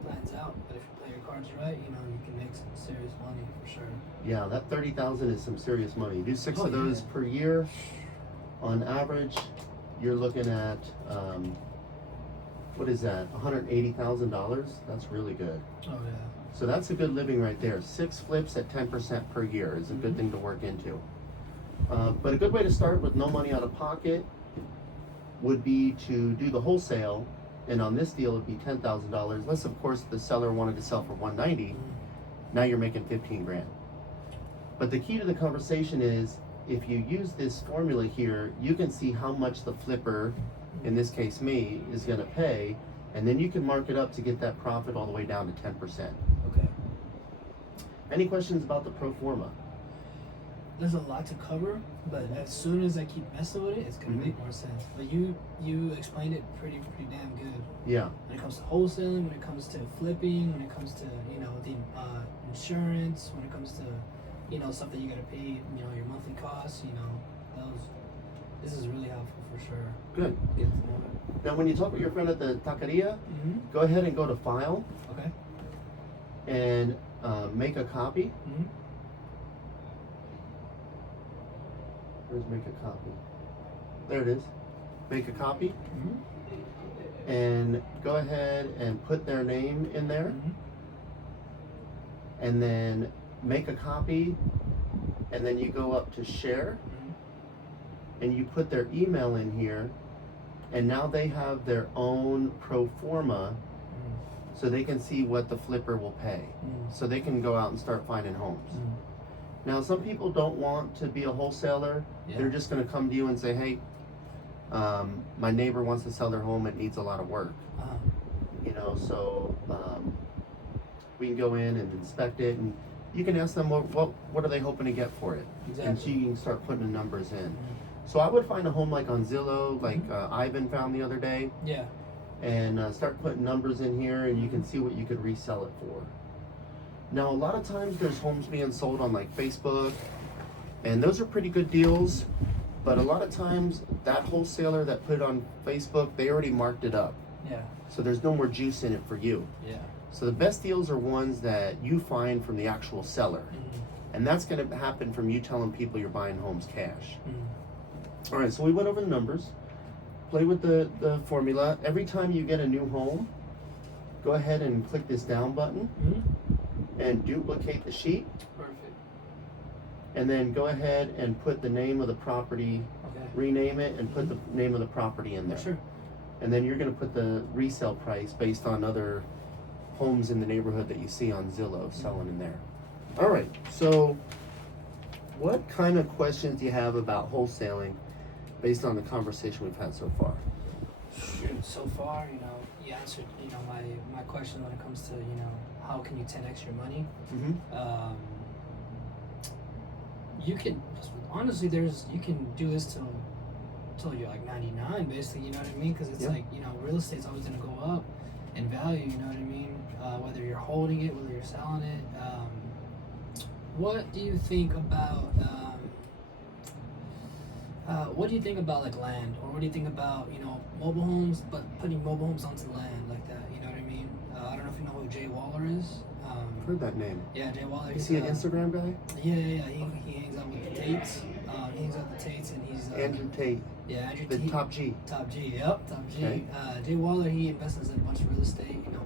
plans out. But if you play your cards right, you can make some serious money for sure. Yeah, that $30,000 is some serious money. You do 6 of those per year. On average, you're looking at, what is that? $180,000. That's really good. Oh yeah. So that's a good living right there. 6 flips at 10% per year is a good thing to work into. But a good way to start with no money out of pocket would be to do the wholesale, and on this deal it'd be $10,000. Unless of course the seller wanted to sell for $190. Now you're making 15 grand. But the key to the conversation is, if you use this formula here, you can see how much the flipper, in this case me, is going to pay, and then you can mark it up to get that profit all the way down to 10%. Okay. Any questions about the pro forma? There's a lot to cover, but as soon as I keep messing with it, it's gonna make more sense. But you explained it pretty damn good. Yeah. When it comes to wholesaling, when it comes to flipping, when it comes to the insurance, when it comes to stuff that you gotta pay, your monthly costs, this is really helpful for sure. Good. Now, when you talk with your friend at the taqueria, go ahead and go to File. Okay. And make a copy. Where's make a copy? There it is. Make a copy. And go ahead and put their name in there. And then make a copy. And then you go up to share. And you put their email in here. And now they have their own pro forma. So they can see what the flipper will pay. So they can go out and start finding homes. Now, some people don't want to be a wholesaler. They're just going to come to you and say, hey, my neighbor wants to sell their home. It needs a lot of work. So we can go in and inspect it, and you can ask them what are they hoping to get for it. Exactly. And so you can start putting the numbers in. So I would find a home like on Zillow, like Ivan found the other day. Yeah. And start putting numbers in here, and you can see what you could resell it for. Now, a lot of times there's homes being sold on like Facebook, and those are pretty good deals, but a lot of times that wholesaler that put it on Facebook, they already marked it up. Yeah. So there's no more juice in it for you. Yeah. So the best deals are ones that you find from the actual seller. And that's going to happen from you telling people you're buying homes cash. All right, so we went over the numbers. Play with the formula. Every time you get a new home, go ahead and click this down button and duplicate the sheet. Perfect. And then go ahead and put the name of the property, rename it, and put the name of the property in there. Sure. And then you're going to put the resale price based on other homes in the neighborhood that you see on Zillow selling in there. All right, so what kind of questions do you have about wholesaling based on the conversation we've had so far? So far, you answered, my question when it comes to, how can you 10x your money? You can, honestly, you can do this till you're like 99, basically, you know what I mean? Because it's like, real estate's always going to go up in value, you know what I mean? Whether you're holding it, whether you're selling it. What do you think about like land, or what do you think about mobile homes, but putting mobile homes onto land like that? You know what I mean? I don't know if you know who Jay Waller is. heard that name. Yeah, Jay Waller. Is he an Instagram guy? Yeah. He hangs out with the Tates. He hangs out with the Tates, and he's Andrew Tate. Yeah, Andrew The Tate. Top G. Top G. Yep, Top G. Okay. Jay Waller. He invests in a bunch of real estate. You know,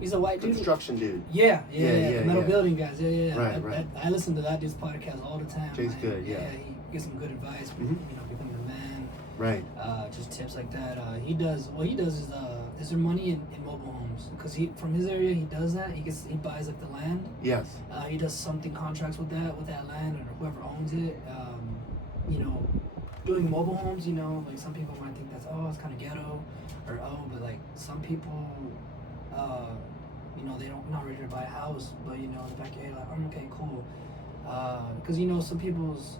he's a white dude. Construction dude. Yeah. Metal building guys. Yeah. Right. I listen to that dude's podcast all the time. Jay's good. Yeah. He gives some good advice. Mm-hmm. You know, becoming a man. Right. Just tips like that. He does is there money in mobile homes? Because from his area he does that. He buys like the land. Yes. He does something contracts with that land or whoever owns it. You know, doing mobile homes. You know, like some people might think that's it's kind of ghetto, or but like some people, you know, they not ready to buy a house, but you know, in the back end, like, okay, cool. Because you know, some people's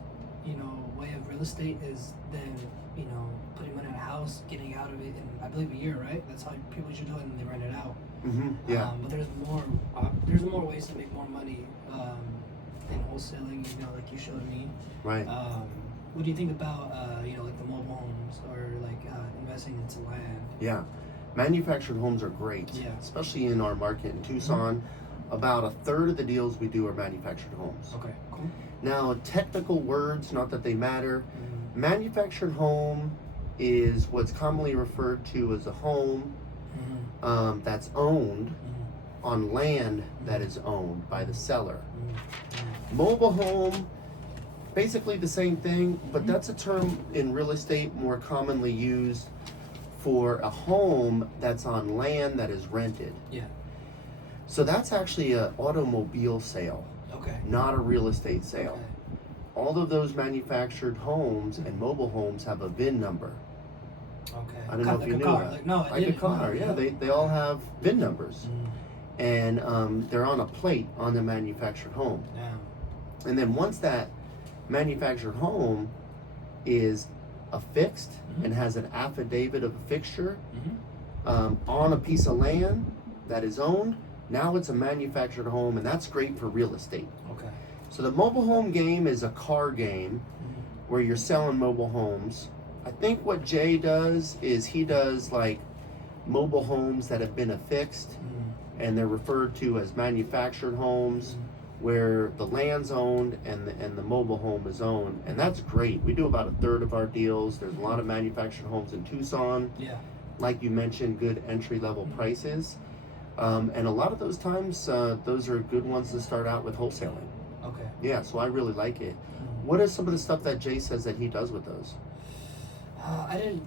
way of real estate is then putting money in a house, getting out of it in I believe a year, right? That's how people usually do it, and then they rent it out. Mm-hmm. Yeah. But there's more ways to make more money than wholesaling. You know, like you showed me. Right. What do you think about like the mobile homes or like investing into land? Yeah, manufactured homes are great. Yeah. Especially in our market in Tucson. Mm-hmm. About a third of the deals we do are manufactured homes. Okay, cool. Now, technical words, not that they matter. Mm-hmm. Manufactured home is what's commonly referred to as a home that's owned on land that is owned by the seller. Mobile home, basically the same thing, but that's a term in real estate more commonly used for a home that's on land that is rented. Yeah. So that's actually an automobile sale, Okay. not a real estate sale. Okay. All of those manufactured homes and mobile homes have a VIN number. Okay. I don't know if you knew that. Like a car, yeah. They all have VIN numbers. And they're on a plate on the manufactured home. Yeah. And then once that manufactured home is affixed and has an affidavit of a fixture on a piece of land that is owned, now it's a manufactured home, and that's great for real estate. Okay. So the mobile home game is a car game where you're selling mobile homes. I think what Jay does is he does like mobile homes that have been affixed and they're referred to as manufactured homes where the land's owned and the mobile home is owned, and that's great. We do about a third of our deals. There's a lot of manufactured homes in Tucson. Yeah. Like you mentioned, good entry-level prices. And a lot of those times, those are good ones to start out with wholesaling. Okay. Yeah, so I really like it. What is some of the stuff that Jay says that he does with those? I didn't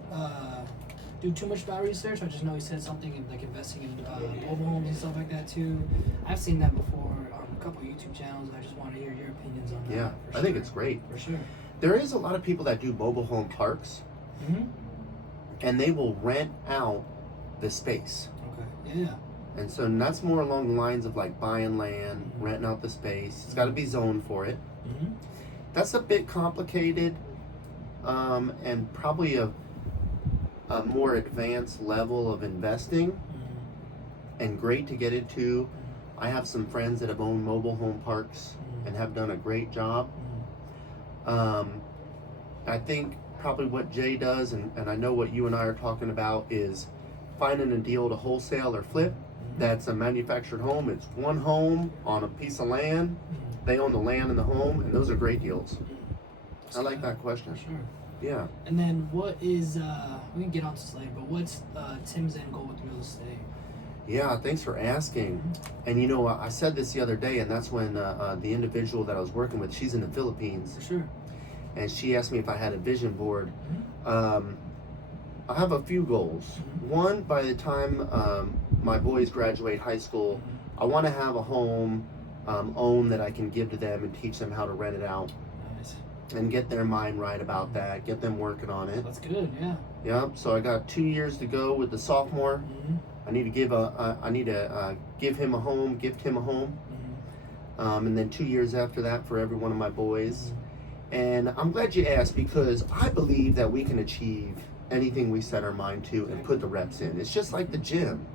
do too much about research. I just know he said something in, like investing in mobile homes and stuff like that too. I've seen that before on a couple YouTube channels. I just want to hear your opinions on that. Yeah, I think it's great. For sure. There is a lot of people that do mobile home parks, and they will rent out the space. Okay. Yeah. And so that's more along the lines of like buying land, renting out the space. It's got to be zoned for it. That's a bit complicated, and probably a more advanced level of investing, and great to get into. I have some friends that have owned mobile home parks and have done a great job. I think probably what Jay does, and I know what you and I are talking about, is finding a deal to wholesale or flip that's a manufactured home. It's one home on a piece of land. They own the land and the home, and those are great deals. I like that question. For sure. Yeah. And then what is, we can get onto this later, but what's Tim's end goal with real estate? Yeah, thanks for asking. And you know, I said this the other day, and that's when the individual that I was working with, she's in the Philippines. For sure. And she asked me if I had a vision board. I have a few goals. One, by the time my boys graduate high school, I want to have a home owned that I can give to them and teach them how to rent it out. Nice. And get their mind right about that, get them working on it. That's good, yeah. Yep, so I got 2 years to go with the sophomore. I need to give give him a home, gift him a home. And then 2 years after that for every one of my boys. And I'm glad you asked, because I believe that we can achieve anything we set our mind to and put the reps in. It's just like the gym.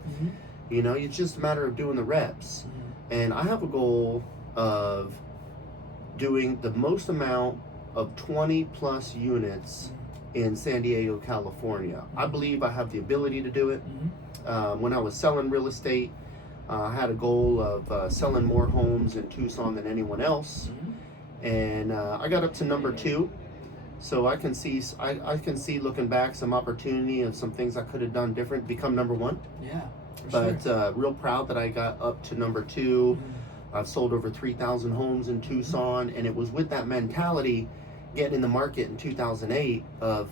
You know, it's just a matter of doing the reps. And I have a goal of doing the most amount of 20 plus units in San Diego, California. I believe I have the ability to do it. When I was selling real estate, I had a goal of selling more homes in Tucson than anyone else, and I got up to number 2. So I can see looking back some opportunity of some things I could have done different, become number 1. Yeah. But real proud that I got up to number 2. I've sold over 3,000 homes in Tucson, and it was with that mentality getting in the market in 2008 of,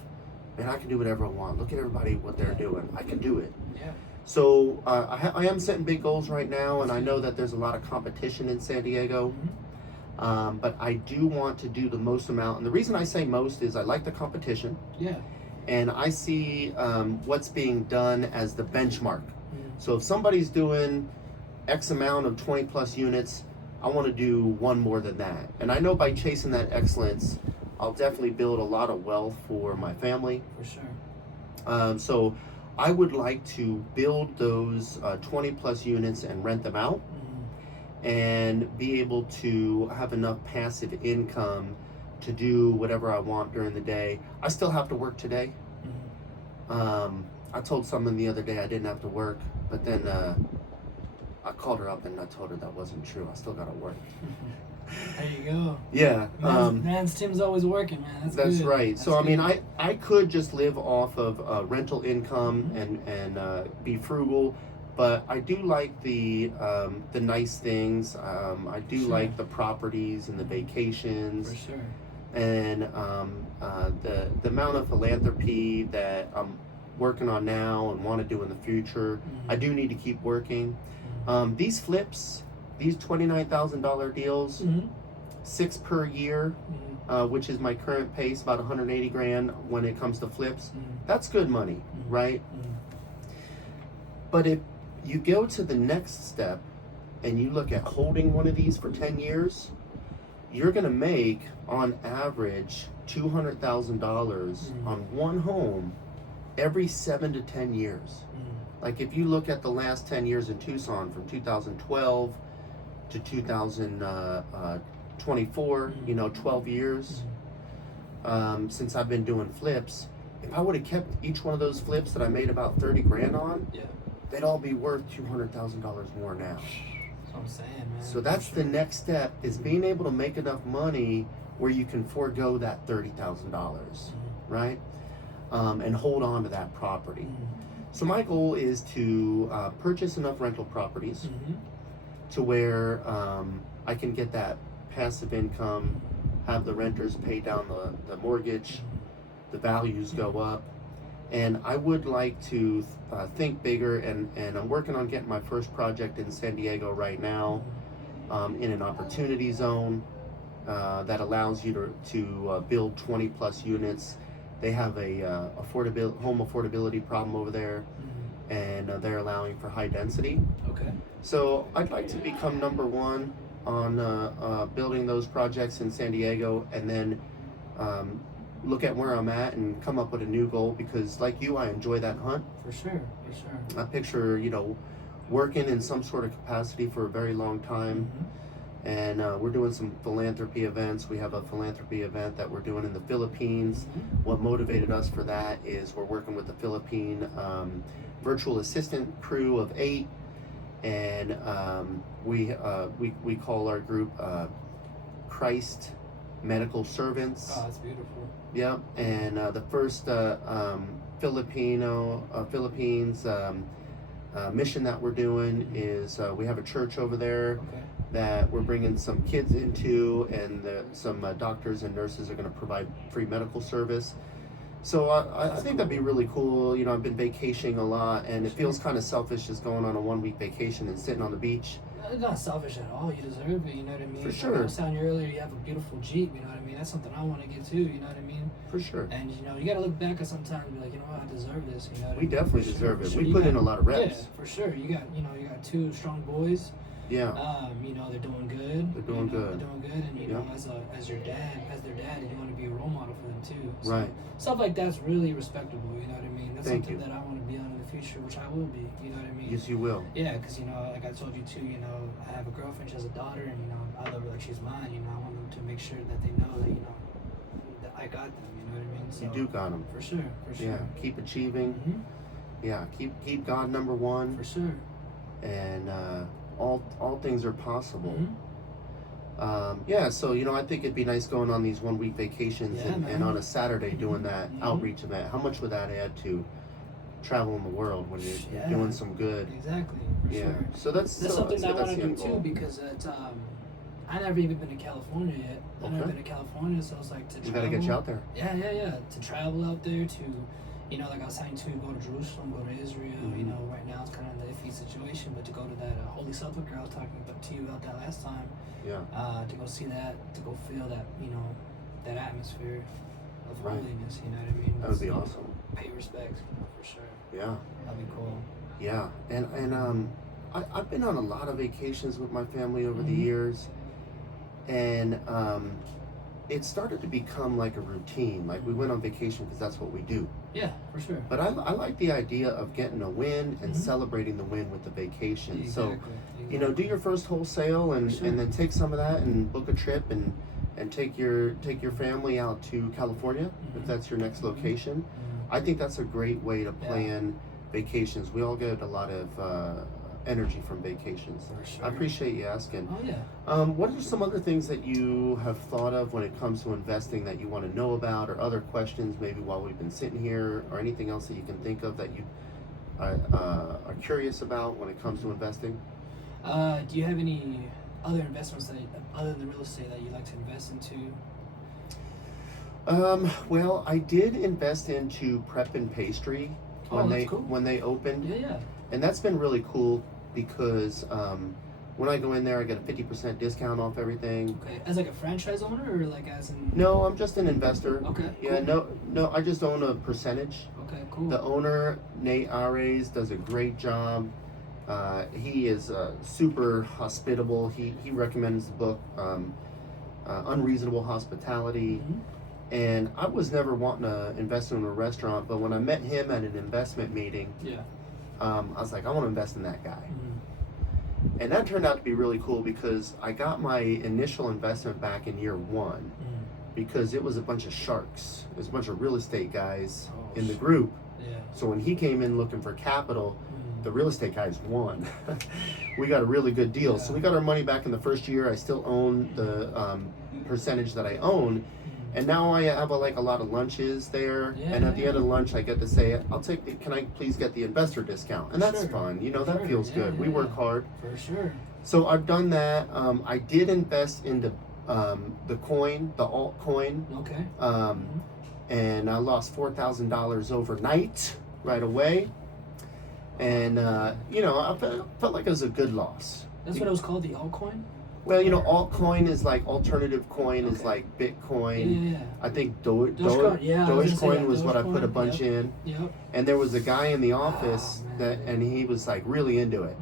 man, I can do whatever I want. Look at everybody, what they're doing. I can do it. Yeah. So I am setting big goals right now, and I know that there's a lot of competition in San Diego. But I do want to do the most amount. And the reason I say most is I like the competition. Yeah. And I see what's being done as the benchmark. So if somebody's doing X amount of 20 plus units, I want to do one more than that. And I know by chasing that excellence, I'll definitely build a lot of wealth for my family. For sure. So I would like to build those 20 plus units and rent them out and be able to have enough passive income to do whatever I want during the day. I still have to work today. I told someone the other day I didn't have to work, but then I called her up and I told her that wasn't true. I still gotta work. There you go. Yeah. Man's Tim's always working, man. That's good. Right. That's so good. I mean, I could just live off of rental income and be frugal, but I do like the nice things. I do like the properties and the vacations. For sure. And the amount of philanthropy that I'm working on now and want to do in the future. I do need to keep working. These flips, these $29,000 deals, 6 per year, which is my current pace, about 180 grand when it comes to flips. That's good money, right? But if you go to the next step and you look at holding one of these for 10 years, you're gonna make on average $200,000 on one home every 7 to 10 years. Like if you look at the last 10 years in Tucson, from 2012 to 2024, 12 years since I've been doing flips. If I would have kept each one of those flips that I made about 30 grand on, they'd all be worth $200,000 more now. That's what I'm saying, man. So that's the next step, is being able to make enough money where you can forego that $30,000, right? And hold on to that property. So my goal is to purchase enough rental properties to where I can get that passive income, have the renters pay down the mortgage, the values go up. And I would like to think bigger, and I'm working on getting my first project in San Diego right now, in an opportunity zone that allows you to build 20 plus units. They have a home affordability problem over there, and they're allowing for high density. Okay. So I'd like to become number 1 on building those projects in San Diego, and then look at where I'm at and come up with a new goal, because like you, I enjoy that hunt. For sure. I picture, working in some sort of capacity for a very long time. And we're doing some philanthropy events. We have a philanthropy event that we're doing in the Philippines. What motivated us for that is we're working with the Philippine virtual assistant crew of 8, and we call our group Christ Medical Servants. Oh, that's beautiful. Yep, and the first Philippines mission that we're doing is we have a church over there that we're bringing some kids into, and some doctors and nurses are going to provide free medical service. So I think that'd be really cool. I've been vacationing a lot, and it feels kind of selfish just going on a 1-week vacation and sitting on the beach. It's not selfish at all. You deserve it, you know what I mean? For sure. I was telling you earlier, you have a beautiful Jeep, you know what I mean? That's something I want to get too, you know what I mean? For sure. And you got to look back at sometimes and be like, you know what, I deserve this, you know what I We mean? definitely deserve it. We put in a lot of reps. Yeah, for sure. You got 2 strong boys. Yeah. They're doing good. They're doing good. They're doing good, and as their dad, you want to be a role model for them too. So Right. Stuff like that's really respectable. You know what I mean? That's Thank something you. that I want to be on in the future, which I will be. You know what I mean? Yes, you will. Yeah, because like I told you too. I have a girlfriend. She has a daughter, and I love her like she's mine. I want them to make sure that they know that that I got them. You know what I mean? So, You do got them. For sure. Yeah. Keep achieving. Yeah. Keep God number 1. For sure. and all things are possible. Mm-hmm. So I think it'd be nice going on these 1 week vacations and on a Saturday doing that outreach event. How much would that add to traveling the world when you're doing some good? Exactly, for sure. So that's something that I want to do goal. too, because it's I never even been to California yet. I've never been to California, so it's like to travel. We gotta get you out there. Yeah. To travel out there, to like I was saying, to go to Jerusalem, go to Israel. Right now it's kind of an iffy situation, but to go to that Holy Sepulchre I was talking to you about that last time. Yeah. To go see that, to go feel that, that atmosphere of holiness. You know what I mean? That would be awesome. Pay respects, for sure. Yeah. That'd be cool. Yeah, and I've been on a lot of vacations with my family over the years, and it started to become like a routine. Like, we went on vacation because that's what we do. Yeah, for sure. But I like the idea of getting a win and celebrating the win with the vacation. Exactly. So, do your first wholesale and then take some of that and book a trip and take your family out to California if that's your next location. I think that's a great way to plan vacations. We all get a lot of energy from vacations. Sure. I appreciate you asking. Oh yeah. What are some other things that you have thought of when it comes to investing that you want to know about, or other questions maybe while we've been sitting here, or anything else that you can think of that you are curious about when it comes to investing? Do you have any other investments other than real estate that you'd like to invest into? Well, I did invest into Prep and Pastry when they opened. Yeah. And that's been really cool because when I go in there, I get a 50% discount off everything. Okay, as like a franchise owner, or like as in? No, I'm just an investor. Okay. Yeah, cool. No, I just own a percentage. Okay, cool. The owner, Nate Ares, does a great job. He is super hospitable. He recommends the book Unreasonable Hospitality. And I was never wanting to invest in a restaurant, but when I met him at an investment meeting, I was like, I want to invest in that guy. And that turned out to be really cool because I got my initial investment back in year 1 because it was a bunch of sharks. It was a bunch of real estate guys in the group. Yeah. So when he came in looking for capital, the real estate guys won. We got a really good deal. Yeah. So we got our money back in the first year. I still own the percentage that I own. And now I have a lot of lunches there, and at the end of lunch I get to say, can I please get the investor discount? And that's fun, that feels good. We work hard. For sure. So I've done that. I did invest into the altcoin. Okay. And I lost $4,000 overnight, right away. And, I felt like it was a good loss. That's what it was called, the altcoin? Well, altcoin is like alternative coin is like Bitcoin. Yeah. I think Dogecoin was what I put a bunch in. Yep. And there was a guy in the office and he was like really into it.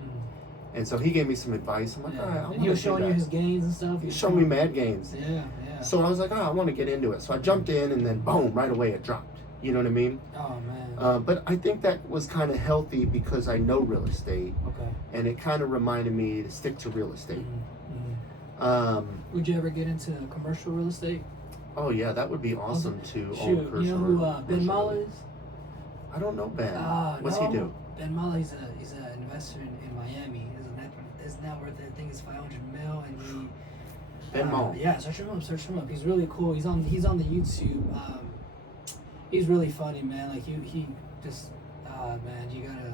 And so he gave me some advice. I'm like, all right, he was showing you his gains and stuff. He showed me mad gains. Yeah. So I was like, I want to get into it. So I jumped in and then boom, right away it dropped. You know what I mean? Oh man. But I think that was kind of healthy because I know real estate. Okay. And it kind of reminded me to stick to real estate. Would you ever get into commercial real estate? Oh yeah, that would be awesome to own commercial. You know who Ben Mala is? I don't know Ben. What's he do? Ben Mala, he's an investor in Miami. His net worth, I think, is $500 million, and he. Ben Mala. Yeah, search him up. He's really cool. He's on the YouTube. He's really funny, man. Like he just man, you gotta.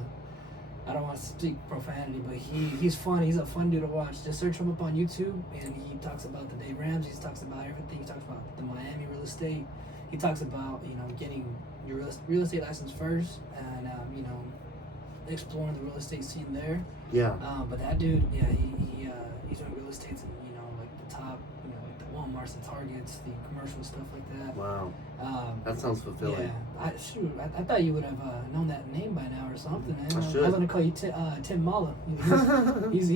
I don't want to speak profanity, but he's funny. He's a fun dude to watch. Just search him up on YouTube, and he talks about the Dave Ramsey. He talks about everything. He talks about the Miami real estate. He talks about getting your real estate license first, and exploring the real estate scene there. Yeah. But that dude, he's doing real estate in like the top, like the Walmarts, the Targets, the commercial stuff like that. Wow. That sounds fulfilling. Yeah. I thought you would have known that name by now or something, man. I should. I was gonna call you Tim Mala. He's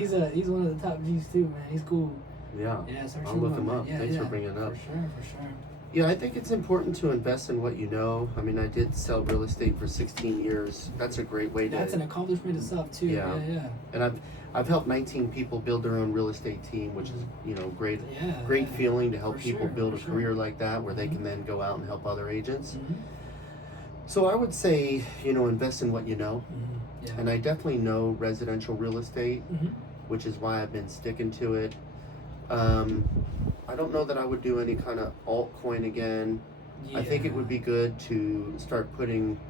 one of the top G's too, man. He's cool. Yeah. Yeah. I'll look him up. Thanks for bringing it up. For sure. Yeah, I think it's important to invest in what you know. I mean, I did sell real estate for 16 years. That's a great way to. That's an accomplishment itself too. Yeah. And I've helped 19 people build their own real estate team, which is great. Yeah. Great feeling to help For people sure, build a for sure. career like that, where they can then go out and help other agents. Mm-hmm. So I would say, invest in what you know. Yeah. And I definitely know residential real estate, Mm-hmm. which is why I've been sticking to it. I don't know that I would do any kind of altcoin again. Yeah. I think it would be good to start putting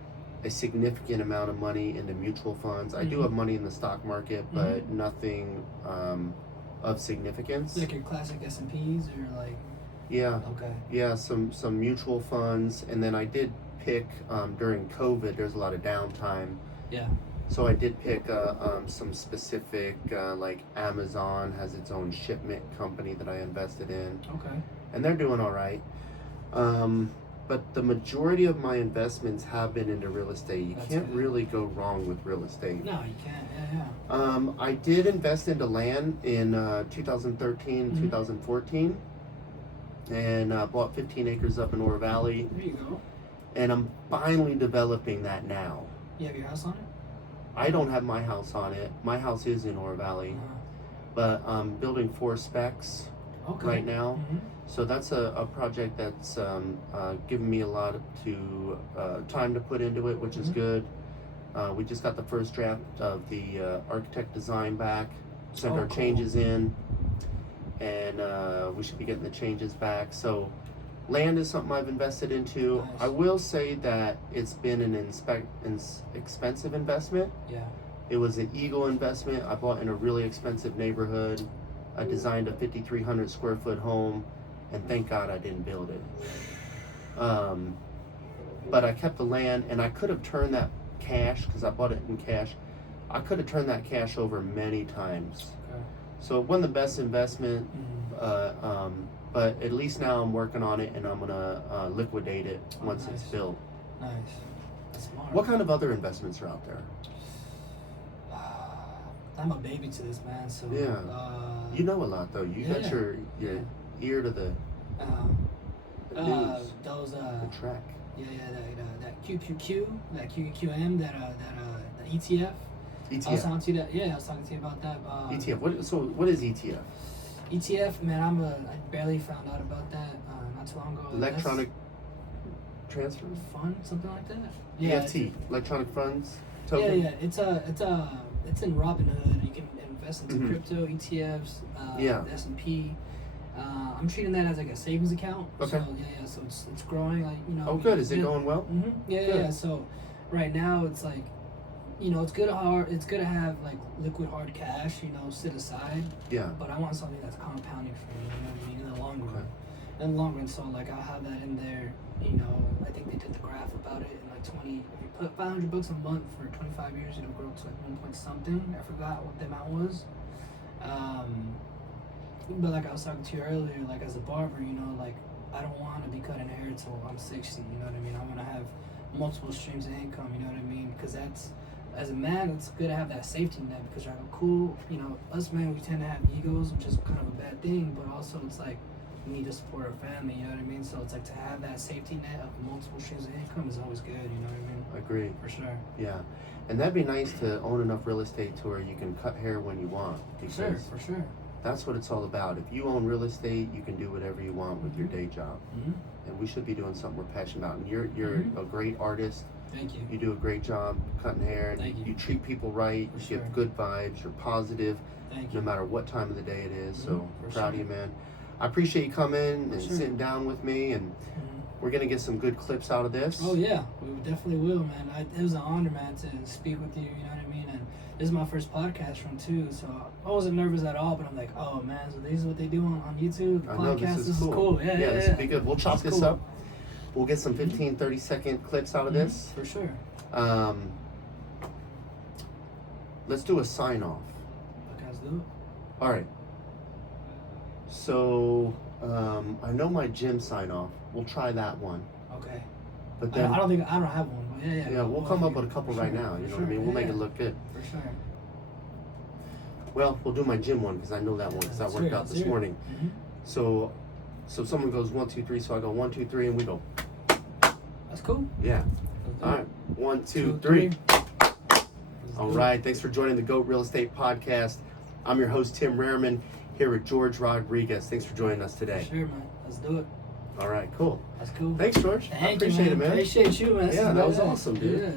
a significant amount of money into mutual funds. I do have money in the stock market, but nothing of significance. Like your classic S&Ps or like... Yeah. Okay. Yeah, some mutual funds. And then I did pick, during COVID, there's a lot of downtime. Yeah. So I did pick some specific, like Amazon has its own shipment company that I invested in. Okay. And they're doing all right. But the majority of my investments have been into real estate. You can't really go wrong with real estate. No, you can't. Yeah. I did invest into land in 2013, 2014. And bought 15 acres up in Oro Valley. There you go. And I'm finally developing that now. You have your house on it? I don't have my house on it. My house is in Oro Valley. But I'm building 4 specs right now. So that's a project that's given me a lot to time to put into it, which is good. We just got the first draft of the architect design back, sent our changes in, and we should be getting the changes back. So land is something I've invested into. Nice. I will say that it's been an expensive investment. Yeah. It was an Eagle investment. I bought in a really expensive neighborhood. I designed a 5,300 square foot home, and thank God I didn't build it. But I kept the land, and I could have turned that cash, because I bought it in cash. I could have turned that cash over many times. Okay. So it wasn't the best investment, but at least now I'm working on it, and I'm gonna liquidate it once it's built. Nice. That's smart. What kind of other investments are out there? I'm a baby to this, man. So Yeah. You know a lot though. You got your ear to the news, those the track. Yeah, that QQQ, that QQM, that ETF. ETF. I was talking to you I was talking to you about that. ETF. What is ETF? ETF, man, I barely found out about that not too long ago. Electronic transfer fund, something like that. EFT, electronic funds token. Yeah. It's in Robinhood. You can invest into crypto, ETFs, the S&P. I'm treating that as like a savings account. Okay. So so it's growing, like, you know. Oh, good. Is it going well? Yeah. So right now it's like, you know, it's good to have like liquid hard cash, you know, sit aside. Yeah. But I want something that's compounding for me, you know what I mean, in the long run. In the long run, so like I'll have that in there, you know. I think they did the graph about it in like 20. If you put $500 a month for 25 years, it'll grow to like 1 point something. I forgot what the amount was. But like I was talking to you earlier, like as a barber, you know, like I don't want to be cutting hair till I'm 60. You know what I mean? I want to have multiple streams of income. You know what I mean? Because that's, as a man, it's good to have that safety net, because you're like, cool. You know, us men, we tend to have egos, which is kind of a bad thing, but also it's like we need to support our family. You know what I mean? So it's like to have that safety net of multiple streams of income is always good. You know what I mean? Agree. For sure. Yeah. And that'd be nice to own enough real estate to where you can cut hair when you want. Because for sure. that's what it's all about. If you own real estate, you can do whatever you want with your day job. And we should be doing something we're passionate about. And you're a great artist. Thank you. You do a great job cutting hair. Thank you. You treat people right. You give good vibes. You're positive. Thank you. No matter what time of the day it is. So For proud of you, man. I appreciate you coming and sitting down with me, and we're gonna get some good clips out of this. Oh yeah, we definitely will, man. It was an honor, man, to speak with you. You know what I mean? And this is my first podcast run too, so I wasn't nervous at all. But I'm like, oh man, so this is what they do on YouTube. I know, Podcast. this is cool. Yeah, this will be good. We'll chop this up. We'll get some 15, 30-second clips out of this. For sure. Let's do a sign off. Okay, let's do it. All right. So I know my gym sign off. We'll try that one. Okay. But then I don't have one. But yeah, we'll come up with a couple right now. You know what I mean? We'll make it look good. For sure. Well, we'll do my gym one because I know that one because I worked out this morning. So someone goes 1, 2, 3. So I go 1, 2, 3, and we go. That's cool. Yeah. All right. 1, 2, 3. All right. Thanks for joining the GOAT Real Estate Podcast. I'm your host, Tim Rehrman, here with George Rodriguez. Thanks for joining us today. Sure, man. Let's do it. All right. Cool. That's cool. Thanks, George. I appreciate it, man. Appreciate you, man. Yeah, that was awesome, dude. Yeah.